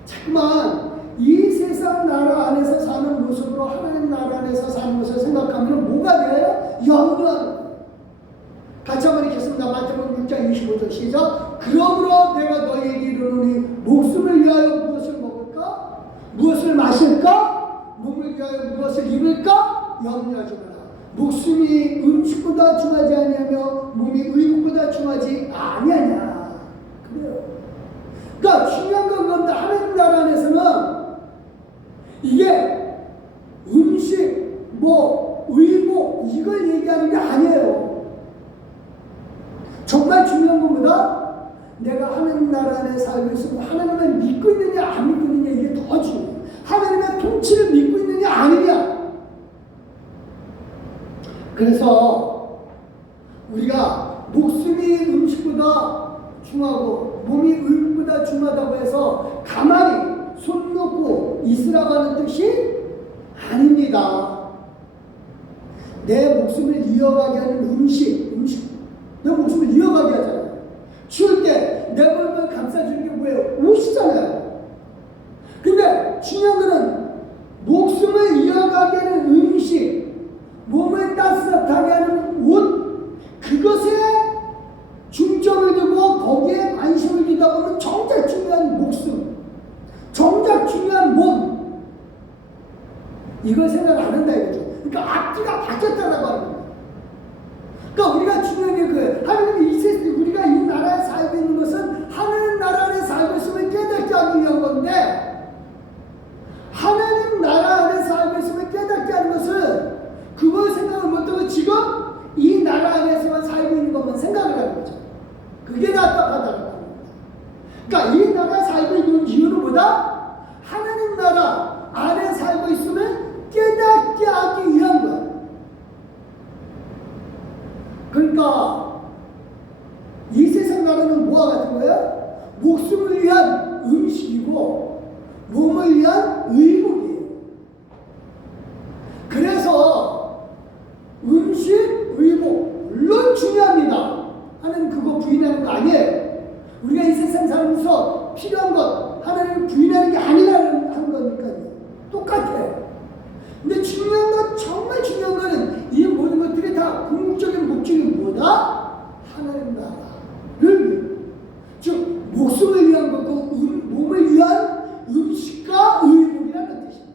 자꾸만 이 세상 나라 안에서 사는 모습으로 하나님 나라 안에서 사는 것을 생각하면 뭐가 돼요? 영원. 같이 한번 읽겠습니다. 마태복음 6장 25절 시작. 그러므로 내가 너희에게 이르노니 목숨을 위하여 무엇을 먹을까? 무엇을 마실까? 몸을 위하여 무엇을 입을까 염려하지 마라. 목숨이 음식보다 중하지 아니하며 몸이 의복보다 중하지 아니하냐. 그래요. 그러니까 중요한 건 그런데 하나님 나라 안에서는 이게 음식, 의복 이걸 얘기하는 게 아니에요. 정말 중요한 것보다 내가 하나님 나라 안에 살고 있으면 하나님을 믿고 있느냐 안 믿고 있느냐 이게 더 중요해요. 하나님의 통치를 믿고 있느냐 아니냐. 그래서 우리가 목숨이 음식보다 중하고 몸이 의복보다 중하다고 해서 가만히 손 놓고 있으라고 하는 뜻이 아닙니다. 내 목숨을 이어가게 하는 음식 내 목숨을 이어가게 하잖아요. 추울 때 내 몸을 감싸주는 게 뭐예요? 옷이잖아요. 근데 중요한 거는 목숨을 이어가게 하는 음식, 몸을 따뜻하게 하는 옷, 그것에 중점을 두고 거기에 관심을 두다 보면 정작 중요한 목숨, 정작 중요한 몸, 이걸 생각 안 한다 이거죠. 그러니까 앞뒤가 바뀌었다라고 하는 거예요. 그러니까 우리가 중요한 게 그거예요. 하나님이 이 세상에 우리가 이 나라에 살고 있는 것은 하나님 나라 안에 살고 있으면 깨닫게 하기 위한 건데, 하나님 나라 안에 살고 있으면 깨닫게 하는 것은 그걸 생각을 못하고 지금 이 나라 안에서만 살고 있는 것만 생각을 하는 거죠. 그게 답답하다는 겁니다. 그러니까 이 나라에 살고 있는 이유는 뭐다? 하나님 나라 안에 살고 있으면 깨닫게 하기 위한 거예요. 그러니까 이 세상 나라는 뭐와 같은 거예요? 목숨을 위한 음식이고 몸을 위한 의복이에요. 그래서 음식, 의복 물론 중요합니다. 하나님 그거 부인하는 거 아니에요. 우리가 이 세상 살면서 필요한 것 하나님을 부인하는 게 아니라는 거니까요. 똑같아요. 근데 중요한 건, 정말 중요한 거는 이 모든 것들이 다 궁극적인 목적이 뭐다? 하나님 나라를 위해, 즉 목숨을 위한 것고 몸을 위한 음식과 의복이라는 뜻입니다.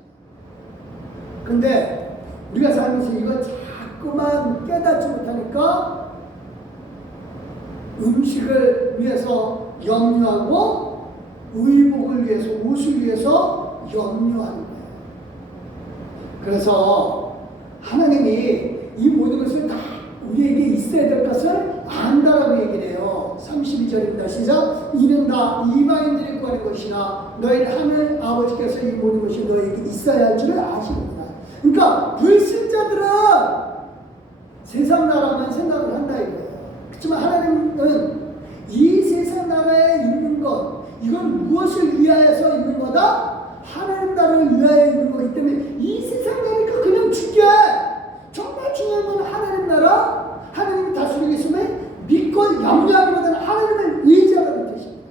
근데 우리가 살면서 이거 자꾸만 깨닫지 못하니까 음식을 위해서 염려하고 의복을 위해서, 옷을 위해서 염려하는 거예요. 그래서 하나님이 이 모든 것을 다 우리에게 있어야 될 것을 안다라고 얘기를 해요. 32절입니다. 시작. 이는 다 이방인들이 구하는 것이나 너희 하늘 아버지께서 이 모든 것이 너희에게 있어야 할 줄을 아시는구나. 그러니까 불신자들은 세상 나라만 생각을 한다 이거예요. 그렇지만 하나님은 이 세상 나라에 있는 것, 이건 무엇을 위하여서 있는 거다? 하나님 나라를 위하여 있는 거기 때문에 이 세상 나라니까 그냥 죽게. 정말 중요한 건 하나님 나라, 하나님이 다스리고 있으면 믿고 염려하기보다는 하나님을 의지하는 뜻입니다.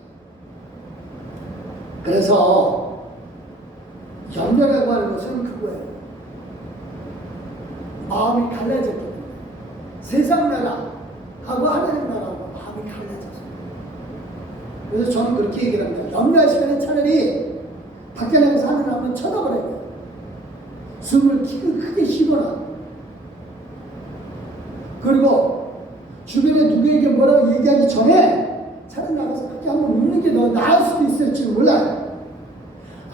그래서 염려라고 하는 것은 그거예요. 마음이 갈라졌기 때문에 세상 나라하고 하나님 나라하고 마음이 갈라졌어요. 그래서 저는 그렇게 얘기를 합니다. 염려할 시간에 차라리 밖에 나가서 하늘을 한번 쳐다보라고요. 숨을 크게 쉬거나, 그리고 주변에 누구에게 뭐라고 얘기하기 전에 차라리 나가서 그렇게 한번 웃는 게 더 나을 수도 있을지 몰라요.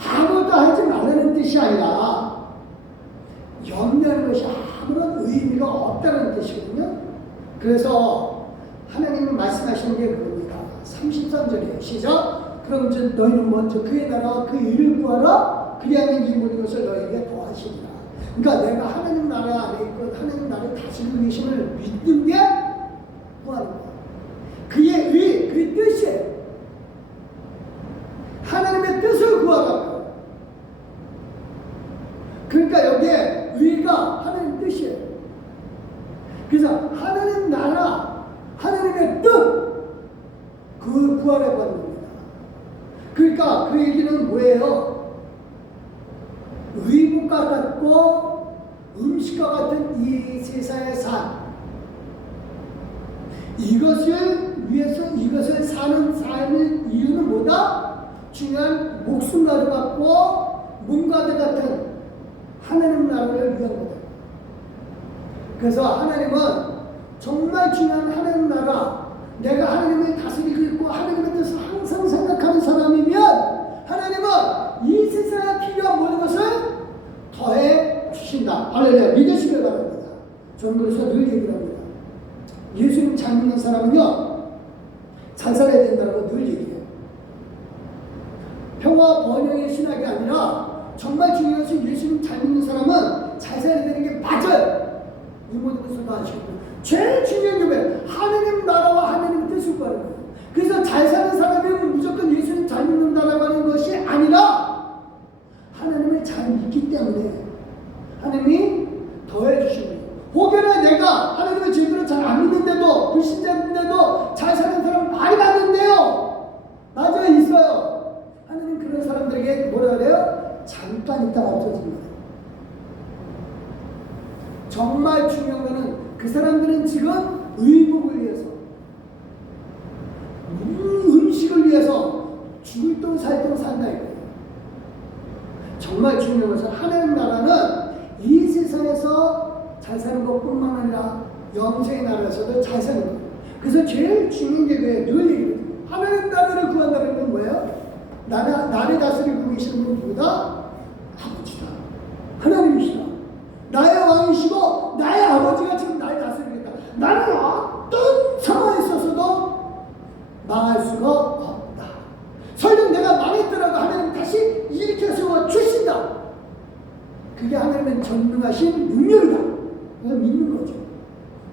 아무것도 하지 말라는 뜻이 아니라 염려하는 것이 아무런 의미가 없다는 뜻이거든요. 그래서 하나님은 말씀하시는 게 그겁니다. 33절이에요. 시작. 그럼 이제 너희는 먼저 그의 나라와 그 일을 구하라. 그리하면 이 모든 것을 너희에게 더하시리라. 그러니까 내가 하나님 나라 안에 있고 하나님 나라를 다스리고 계심을 믿는 게 구하는 거야. 그의 의, 그의 뜻이에요. 하나님의 뜻을 구하라고요. 그러니까 여기에 의가 하나님 뜻이에요. 그래서 하나님 나라, 하나님의 뜻, 그 구하라고 하는 겁니다. 그러니까 그 얘기는 뭐예요? 의복과 같고 음식과 같은 이 세상의 삶, 이것을 위해서 이것을 사는 삶의 이유는 뭐다? 중요한 목숨과도 같고 몸과도 같은 하나님 나라를 위한 거다. 그래서 하나님은 정말 중요한 하나님 나라, 내가 하나님을 다스리고 있고 하나님의 뜻을 항상 생각하는 사람이면 하나님은 이 세상에 필요한 모든 것을 더해 주신다. 할렐루야. 믿으시길 바랍니다. 저는 그래서 늘 얘기를 합니다. 예수님 잘 믿는 사람은요, 잘 살아야 된다고 늘 얘기해요. 평화 번영의 신학이 아니라 정말 중요한 것은 예수님 잘 믿는 사람은 잘 살아야 되는 게 맞아요. 이 모든 것을 다 아시고 제일 중요한 게 뭐예요? 하나님 나라와 하나님의 뜻을 구하는 거예요. 그래서 잘 사는 사람이면 무조건 예수님 잘 믿는다라고 하는 것이 아니라 하나님을 잘 믿기 때문에 하나님이 더해 주시는 거예요. 혹여나 내가 하나님을 제대로 잘 안 믿는데도 불신자인데도 잘 사는 사람 많이 봤는데요. 맞아요, 있어요. 하나님 그런 사람들에게 뭐라 그래요? 잠깐 있다가 없어집니다. 정말 중요한 것은 그 사람들은 지금 의복을 위해서, 음식을 위해서 죽을 돈 살 돈 산다 이거예요. 정말 중요한 것은 하나님 나라는 이 세상에서 잘 사는 것뿐만 아니라 영생의 나라에서도 잘 사는 거예요. 그래서 제일 중요한 게 뭐예요? 늘 얘기해요. 하나님 나라를 구한다는 건 뭐예요? 나를 다스리고 계시는 분은 누구다? 아버지다. 하나님이시다. 나의 왕이시고 나의 아버지가 지금 나를 다스리겠다. 나는 어떤 상황에 있어서도 망할 수가 없다. 설령 내가 망했더라도 하나님 다시 일으켜 세워 주신다. 그게 하나님의 전능하신 능력이다. 그걸 믿는 거죠.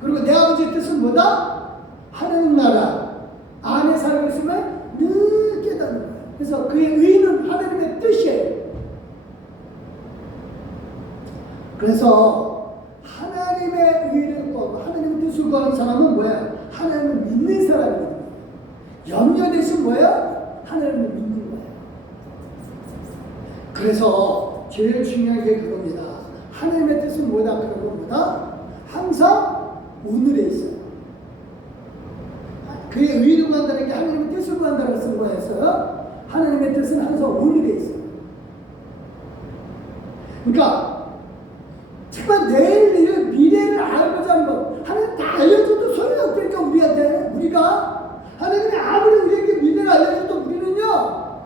그리고 내 아버지의 뜻은 뭐다? 하나님 나라 안에 살고 있으면 늘 깨닫는 거예요. 그래서 그의 의는 하나님의 뜻이에요. 그래서 하나님의 의를 구하고 하나님의 뜻을 구하는 사람은 뭐야? 하나님을 믿는 사람이에요. 염려 대신 뭐야? 하나님을 믿는 거예요. 그래서 제일 중요한 게 그겁니다. 하나님의 뜻은 뭐다? 그런 것보다 항상 오늘에 있어요. 그의 의를 구한다는 게 하나님의 뜻을 구한다는 쓴 거였어요. 하나님의 뜻은 항상 오늘에 있어요. 그러니까 정말 내일 일을 미래를 알고자 하는 것, 하나님 다 알려줘도 소용이 없으니까 우리한테, 우리가 하나님이 아무리 우리에게 미래를 알려줘도 우리는요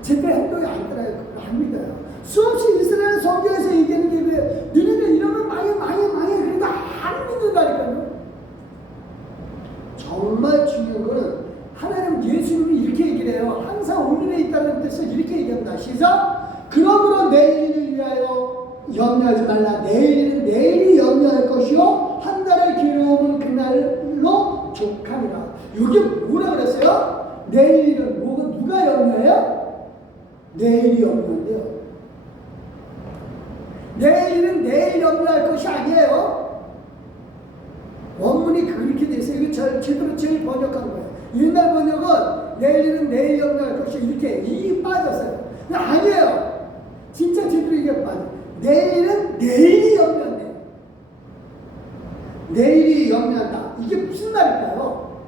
제때 행동이 안 따라요. 안 믿어요. 수없이 이스라엘 성경에서 얘기하는 게 왜 너희들 이러면 망해 그래도 안 믿는다니까요. 정말 중요한 거는 하나님 예수님이 이렇게 얘기를 해요. 항상 오늘에 있다는 뜻을 이렇게 얘기합니다. 시작. 그러므로 내일을 위하여 염려하지 말라. 내일은 내일이 염려할 것이요 한 달의 괴로움은 그날로 족하니라. 이게 뭐라 그랬어요? 내일은 누가 염려해요? 내일이 염려한대요. 내일은 내일 염려할 것이 아니에요. 원문이 그렇게 돼 있어요. 이거 제대로 제일 번역한 거예요. 옛날 번역은 내일은 내일 염려할 것이 이렇게 이 빠졌어요. 아니에요. 진짜 제대로 이게 빠져. 내일은 내일이 염려한대요. 내일이 염려한다. 이게 무슨 말일까요?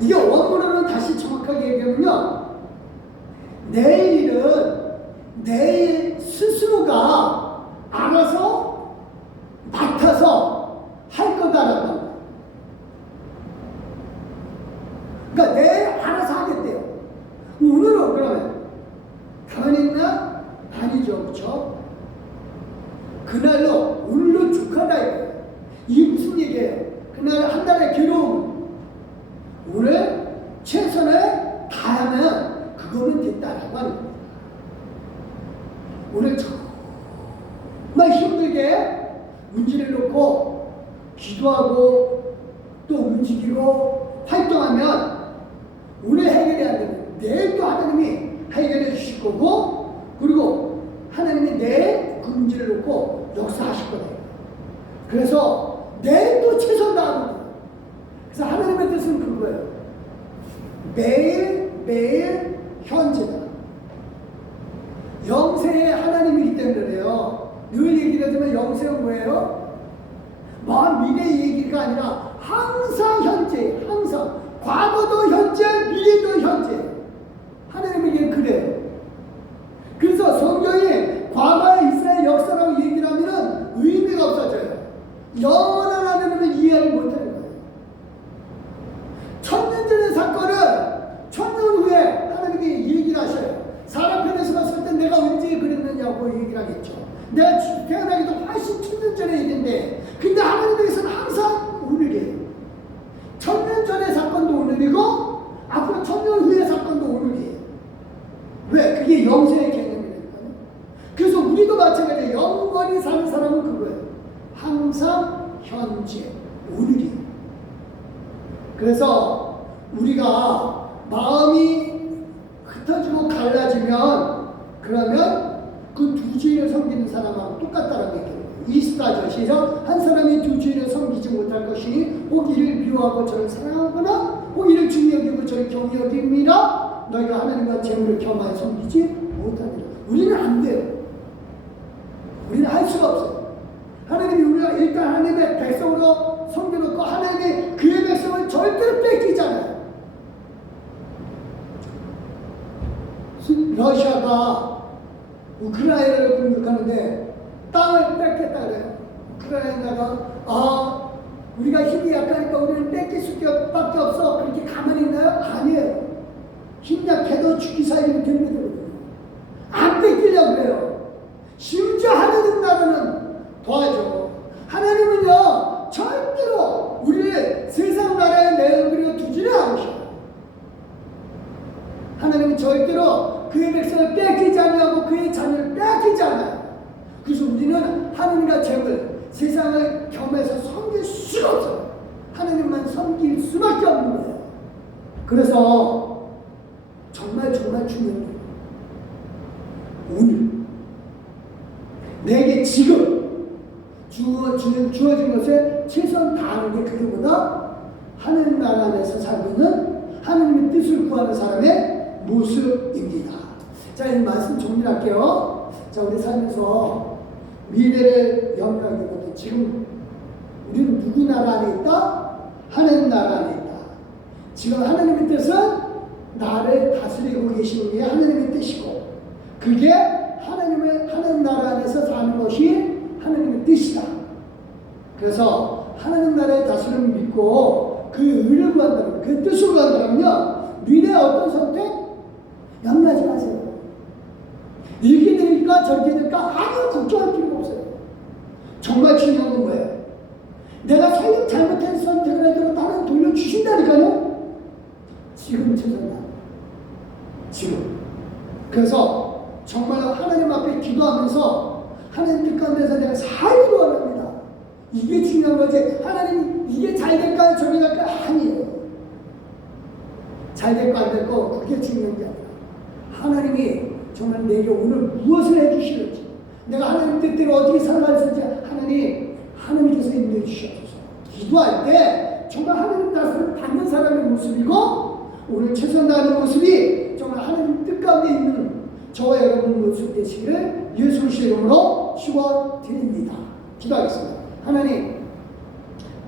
이게 원문으로는 다시 정확하게 얘기하면요. 내일은 내일 스스로가 알아서 맡아서 할 거다라고 합니다. 그러니까 내일 알아서 하겠대요. 오늘은 그러면 가만히 있나? 아니죠. 그렇죠? 그날로 오늘로 축하다 이거예요. 이게 무슨 얘기예요? 그날 한 달의 괴로움 오늘 최선을 다하면 그거는 됐다라고 하는 겁니다. 오늘 정말 힘들게 문제를 놓고 기도하고 또 움직이고 활동하면 오늘 해결이 안 되면 내일 또 하나님이 해결해 주실 거고, 그리고 하나님이 내일 그 문제를 놓고 역사하실 거예요. 그래서 내일 또 최선 다하는 거예요. 그래서 하나님의 뜻은 그거예요. 매일 현재다. 영생의 하나님이기 때문에 그래요. 늘 얘기를 하지만 영생은 뭐예요? 먼 미래 얘기가 아니라 항상 현재, 항상 과거도 현재, 미래도 현재. 하나님에게 그래요. 그래서 성경 내가 태어나기도 훨씬 천년 전의 일인데, 근데 하나님에게서는 항상 오늘이에요. 천년 전의 사건도 오늘이고 앞으로 천년 후의 사건도 오늘이에요. 왜? 그게 영생의 개념이니까요. 그래서 우리도 마찬가지예요. 영원히 사는 사람은 그거예요. 항상 현재 오늘이에요. 그래서 우리가 마음이 흩어지고 갈라지면 그러면 그 두 주인을 섬기는 사람하고 똑같다라고 얘기해요. 이스타저시에서 한 사람이 두 주인을 섬기지 못할 것이니 혹 이를 미워하고 저를 사랑하거나 혹 이를 중요하고 저를 경히 여깁니다. 너희가 하나님과 재물을 겸하여 섬기지 못하니라. 우리는 안 돼요. 우리는 할 수가 없어요. 하나님이 우리가 일단 하나님의 백성으로 섬겨놓고 하나님이 그의 백성을 절대로 뺏기잖아요. 러시아가 우크라이나를 공격하는데 땅을 뺏겠다 그래요. 우크라이나가 우리가 힘이 약하니까 우리는 뺏길 수밖에 없어. 그렇게 가만히 있나요? 아니에요. 힘 약해도 죽기 살기로 됩니다. 안 뺏기려고 그래요. 심지어 하나님 나라는 더하죠. 하나님은요 절대로 우리를 세상 나라에 내어버려 두지는 않으셔요. 하나님은 절대로 그의 백성을 뺏기지 않냐고 그의 자녀를 뺏기지 않아요. 그래서 우리는 하나님과 재물, 세상을 겸해서 섬길 수가 없어요. 하나님만 섬길 수밖에 없는 거예요. 그래서 정말 중요한 거예요. 오늘 내게 지금 주어진 것에 최선 다하는 게 그게 뭐다? 하나님 나라 안에서 살고 있는 하나님의 뜻을 구하는 사람의 모습입니다. 자, 이 말씀 정리할게요. 자, 우리 살면서 미래를 염려하기보다 지금 우리는 누구 나라 안에 있다? 하나님 나라 안에 있다. 지금 하나님의 뜻은 나를 다스리고 계시는 게 하나님의 뜻이고, 그게 하나님 나라 안에서 사는 것이 하나님의 뜻이다. 그래서 하나님 나라의 다스림을 믿고 그 의를 구한다면, 그 뜻을 구한다면요, 미래의 어떤 선택 염려하지 마세요. 이렇게 될까 저렇게 될까 아무 걱정할 필요가 없어요. 정말 중요한 건 뭐예요? 내가 설령 잘못된 선택을 해도 나는 돌려주신다니까요. 지금 최선이다. 지금. 그래서 정말 하나님 앞에 기도하면서 하나님 뜻 가운데서 내가 살기로 원합니다. 이게 중요한 거지. 하나님 이게 잘 될까요? 저리 갈까요? 아니에요. 잘 될까 안 될까 그게 중요한 게 아니라 하나님이 정말 내게 오늘 무엇을 해주시는지, 내가 하나님 뜻대로 어떻게 살아가는지 하나님께서 인도해 주셔서 기도할 때 정말 하나님 다스림을 받는 사람의 모습이고, 오늘 최선 다하는 모습이 정말 하나님 뜻 가운데 있는 저와 여러분 모습 되시기를 예수 그리스도의 이름으로 축원드립니다. 기도하겠습니다. 하나님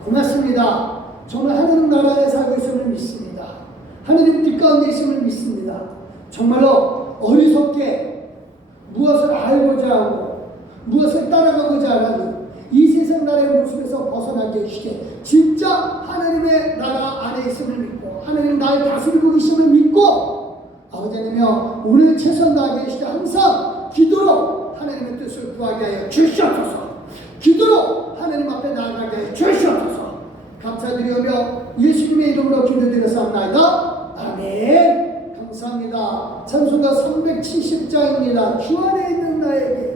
고맙습니다. 정말 하나님 나라에 살고 있음을 믿습니다. 하나님 뜻 가운데 있음을 믿습니다. 정말로 어리석게 무엇을 알고자 하고 무엇을 따라가고자 하는 이 세상 나라의 모습에서 벗어나게 해주시게, 진짜 하나님의 나라 안에 있음을 믿고 하나님 나를 다스리고 계심을 믿고, 아버지 하나님이여 오늘 최선 다하게 해주시되 항상 기도로 하나님의 뜻을 구하게 하여 주시옵소서. 기도로 하나님 앞에 나아가게 하여 주시옵소서. 감사드리오며 예수님의 이름으로 기도드렸사옵나이다. 아멘. 감사합니다. 찬송가 370장입니다. 주 안에 있는 나에게.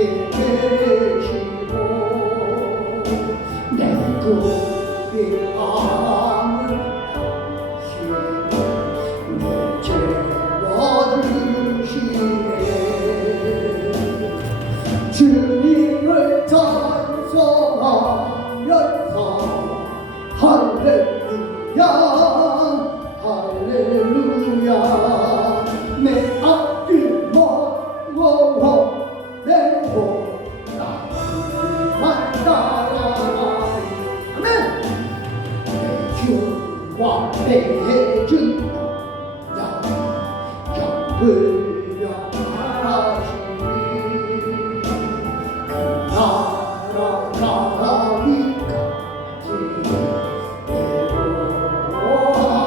함께 계시고 내 구비 아물 하시고 내 채워주시네 주님을 찬송하면서 할렐루야 할렐루야 내 앞길 멀어 내고 나만 따라가리 아멘 내 주와 내 주 영불려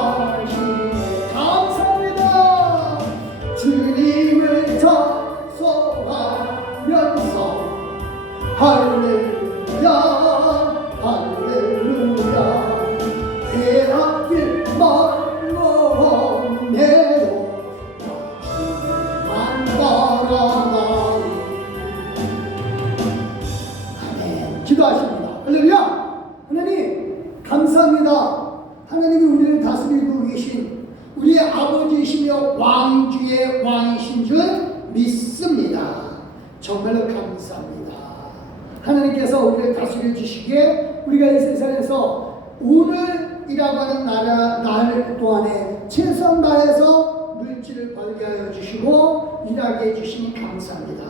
하시니 감사합니다. 주님을 찬송하면서 할렐루야 할렐루야 내 앞길 멀어내도 만 따라가리 아멘 기도하십니다. 할렐루야 하나님 감사합니다. 하나님이 우리를 다스리고 계신 우리의 아버지이시며 왕 중의 왕이신 줄 믿습니다. 정말로 감사합니다. 하나님께서 우리를 다스려 주시기에 우리가 이 세상에서 오늘이라고 하는 날 동안에 최선 다해서 물질을 벌게 하여 주시고 일하게 해주시니 감사합니다.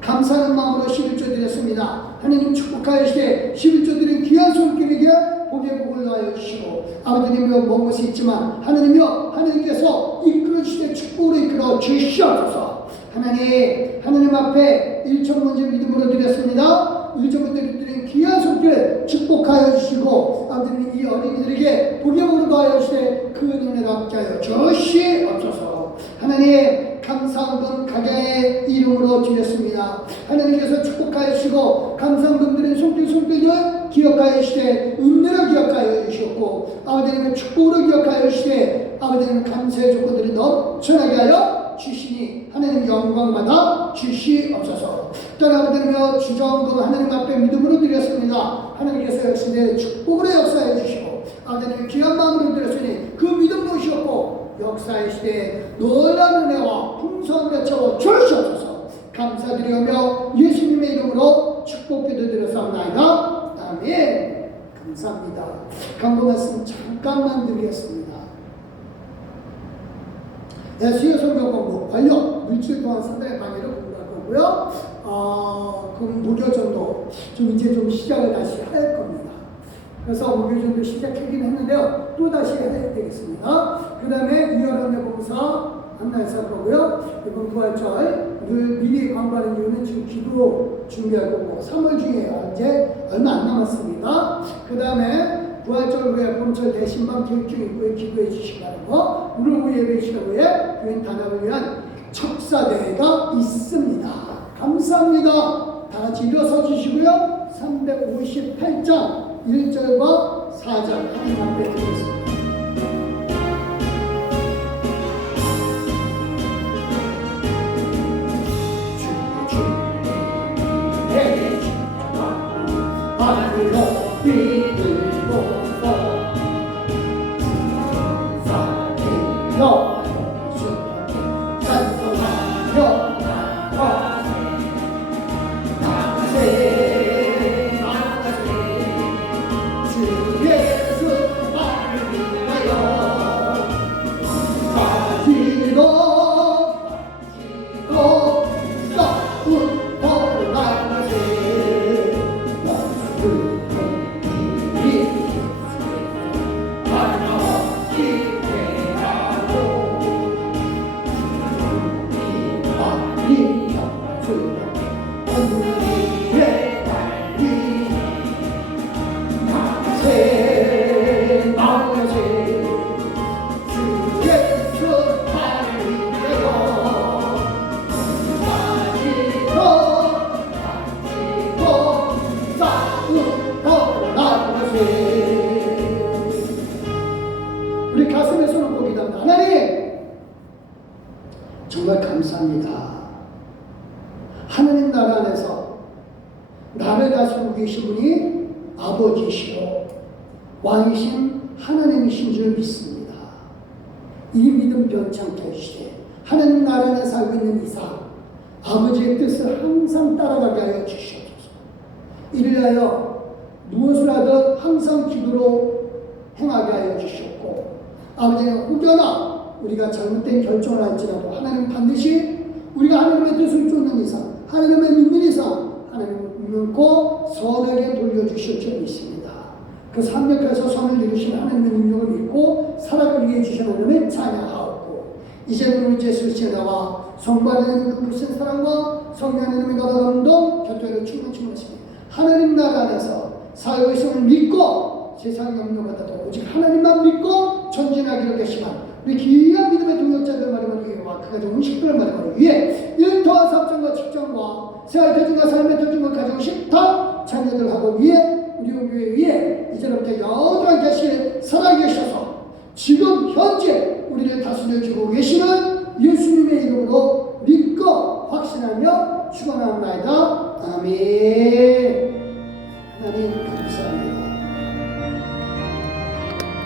감사하는 마음으로 11조 드렸습니다. 하나님 축복하시되 11조 드린 귀한 손길에게 복의 복을 더하여 주시고 아버지님이여 먼 곳에 있지만 하나님이여 하나님께서 이끌어 주시되 축복으로 이끌어 주시옵소서. 하나님 앞에 1천 문제 믿음으로 드렸습니다. 1천 문제 드린 귀한 손길 축복하여 주시고 아버지님 이 어린이들에게 복의 복을 더하여 주시되 그 은혜를 함께 하여 주시옵소서. 하나님 감사헌금 각양의 이름으로 드렸습니다. 하나님께서 축복하여 주시고 감사헌금 드린 손길들 기억하여 주시되 은혜로 기억하여 주셨고 아버지님의 축복으로 기억하여 주시되 아버지님 감사의 조건들이 넘쳐나게 하여 주시니 하나님 영광받아 주시옵소서. 또한 아버지님여 주정금 하나님 앞에 믿음으로 드렸습니다. 하나님께서 역시 내 축복으로 역사해 주시고 아버지님 귀한 마음으로 드렸으니 그 믿음 보시옵고 역사의 시대에 놀라운 은혜와 풍성함을 채워 주시옵소서. 감사드리며 예수님의 이름으로 축복기도 드렸사옵나이다. 아멘. 감사합니다. 강도 말씀 잠깐만 드리겠습니다. 수요 성경 공부 관련 일주일 동안 상당히 강의를 공부할 거고요. 그럼 무교전도 좀 이제 좀 시작을 다시 할 겁니다. 그래서 무교전도 시작하긴 했는데요. 또 다시 해야 되겠습니다. 그 다음에 유혈원의 봉사 안내할 거고요. 이번 부활절 늘 미리 광고하는 이유는 지금 기도 준비할 거고 3월 중에 이제 얼마 안 남았습니다. 그 다음에 부활절 후에 봄철 대신방 교육 중에 기도해 주시기 바라고 오늘 오후 예배 시간 후에 교인 단합을 위한 척사대회가 있습니다. 감사합니다. 다 같이 일어서 주시고요. 358장 1절과 4절 하나님 앞에 드리겠습니다. 우리 가슴에 손을 꼽기답니다. 하나님 정말 감사합니다. 하나님 나라 안에서 나를 다스리고 계신 분이 아버지시오 왕이신 하나님이신 줄 믿습니다. 이 믿음 변찮게 해주시되 하나님 나라 안에 살고 있는 이상 아버지의 뜻을 항상 따라가게 하여 주시옵소서. 이를 위하여 무엇을 하든 항상 기도로 행하게 하여 주시옵고 아버지는 혹여나 우리가 잘못된 결정을 할지라도 하나님 반드시 우리가 하나님의 뜻을 쫓는 이상 하나님의 믿는 이상 하나님을 믿고 선하게 돌려주실 줄 믿습니다. 그 산맥에서 선을 이루신 하나님의 능력을 믿고 살아가게 위해 주신 하나님을 찬양하옵고 이제는 우리 예수 지나와 성부하나님의 크신 사랑과 성령 하나님의 감동 교토로 충만하시니 하나님 나라 안에서 살고 있음을 믿고 세상 영역보다도 오직 하나님만 믿고 전진하기로 결심한 우리 귀한 믿음의 동역자들 말하는 위에와 그 가정 식구를 말하는 위에 일터와 사업장과 직장과 생활 대중과 삶의 대중과 가정 식탁 자녀들하고 위에 우리 교회 위에 이제부터 영원한 계시에 살아계셔서 지금 현재 우리를 다스려주고 계시는 예수님의 이름으로 믿고 확신하며 축원합니다. 아멘. 하나님 감사합니다.